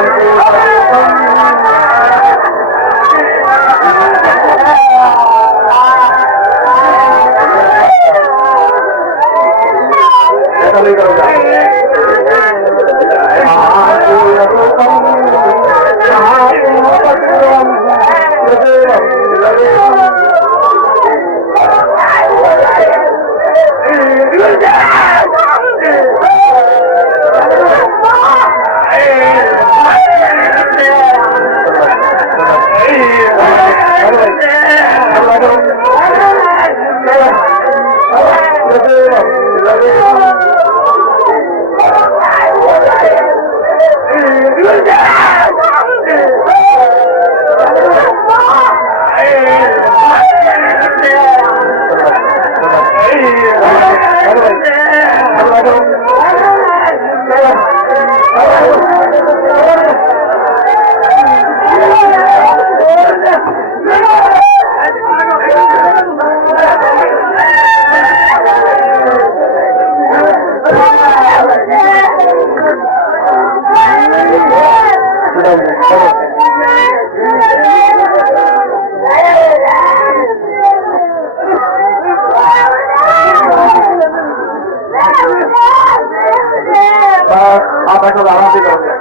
आप बैठो, आराम से करोगे।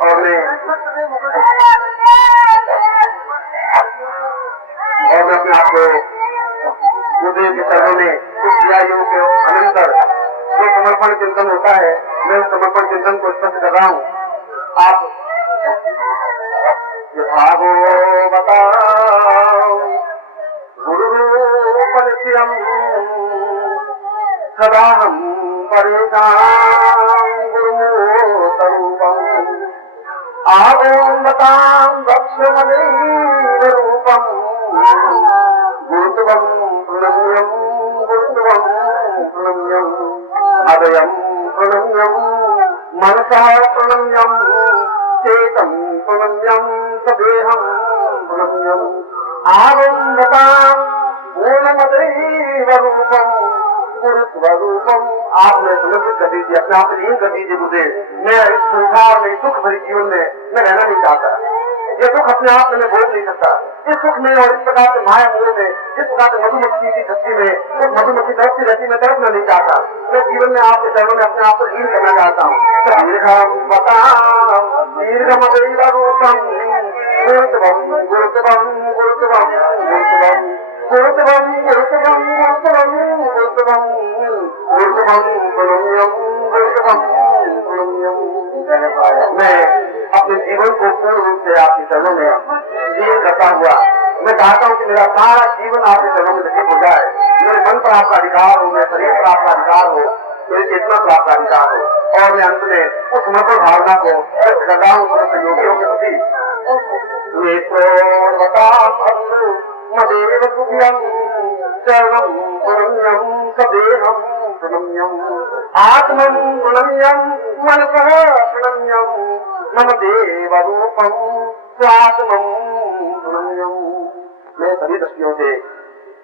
और मैं अपने आप को गुरुदेव के चरणों में कुछ क्रियायोग के अनंतर जो समर्पण चिंतन होता है, मैं उस समर्पण चिंतन को स्पष्ट कर रहा हूँ। आप भागो बताओ गुरु परिचयम सदा हम परेशान गुरु स्वरूपम आगोन्दतां दक्षमणीव रूपं गुरुत्वं प्रणम्यं गुरुत्वं प्रणम्यं अदयं प्रणम्यं मनसा प्रणम्यं चेतं प्रणम्यं सदेहं प्रणम्यं आगोन्दतां पूर्णमदैव रूपं गुरुस्वरूपम। आप मुझे समर्पित कर दीजिए, अपने आप लीन कर दीजिए गुरुदेव। मैं इस संसार में दुख भरे जीवन में मैं रहना नहीं चाहता। ये दुख अपने आप में मैं भोग नहीं सकता, इस सुख में और इस प्रकार से माया मोह में, जिस प्रकार से मधुमक्खी की छत्ती में उस मधुमक्खी तड़पती रहती, मैं तड़पना नहीं चाहता। मैं जीवन में आपके चरणों में अपने आप को लीन करना चाहता हूँ। मैं अपने जीवन को पूर्ण रूप से आपके चरणों में लीन करता हुआ मैं चाहता हूँ कि मेरा सारा जीवन आपके चरणों में व्यतीत हो जाए। मेरे मन पर आपका अधिकार हो, मेरे शरीर पर आपका अधिकार हो, मेरी चेतना पर आपका अधिकार हो, और मैं अंत में उस समर्पण भावना को व्यक्त करता हूँ समस्त योगियों के प्रति। मदेव तुभ्यं चरणं प्रणम्यं सदेहं प्रणम्यं आत्मं प्रणम्यं मनसः प्रणम्यं मम देवरूपं स्वात्मं प्रणम्यं। मैं सभी दृष्टियों से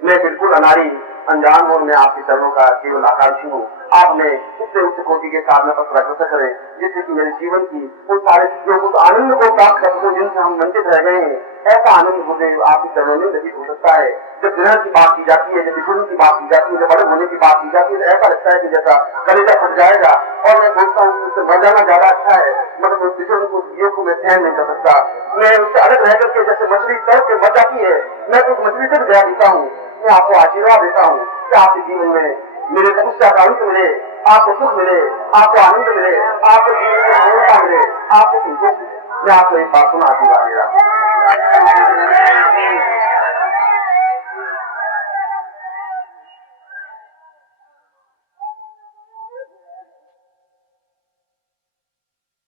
मैं बिल्कुल अनारी अनजान हूँ, मैं आपके चरणों का केवल आकांक्षी हूँ। आप हमें उससे उच्च कोटि के साधना पर प्रकृत करें, जिससे कि मेरे जीवन की उन सारे चीजों को आनंद को प्राप्त कर सकूं जिनसे हम वंचित रह गए हैं। ऐसा आनंद मुझे आपके चरणों में व्यतीत हो सकता है। जब ग्रहण की बात की जाती है, जब विष्णु की बात की जाती है, जब अलग होने की बात की जाती है, तो ऐसा लगता है कि जैसा कलेजा फट जाएगा, और मैं सोचता हूँ कि उससे मर जाना ज्यादा अच्छा है। मतलब उस विष्णु को जीव को मैं सहन नहीं कर सकता। मैं उससे अलग रह करके जैसे मछली तड़प के मर जाती है, मैं उस मछली से गया देता हूँ। मैं आपको आशीर्वाद देता हूँ कि आपके जीवन में मेरे समस्या का अंत मिले, आपको सुख मिले, आपको आनंद मिले, आपको जीवन में पूर्णता मिले, आपको संतोष मिले। मैं आपको एक बात सुना आशीर्वाद दे रहा हूँ।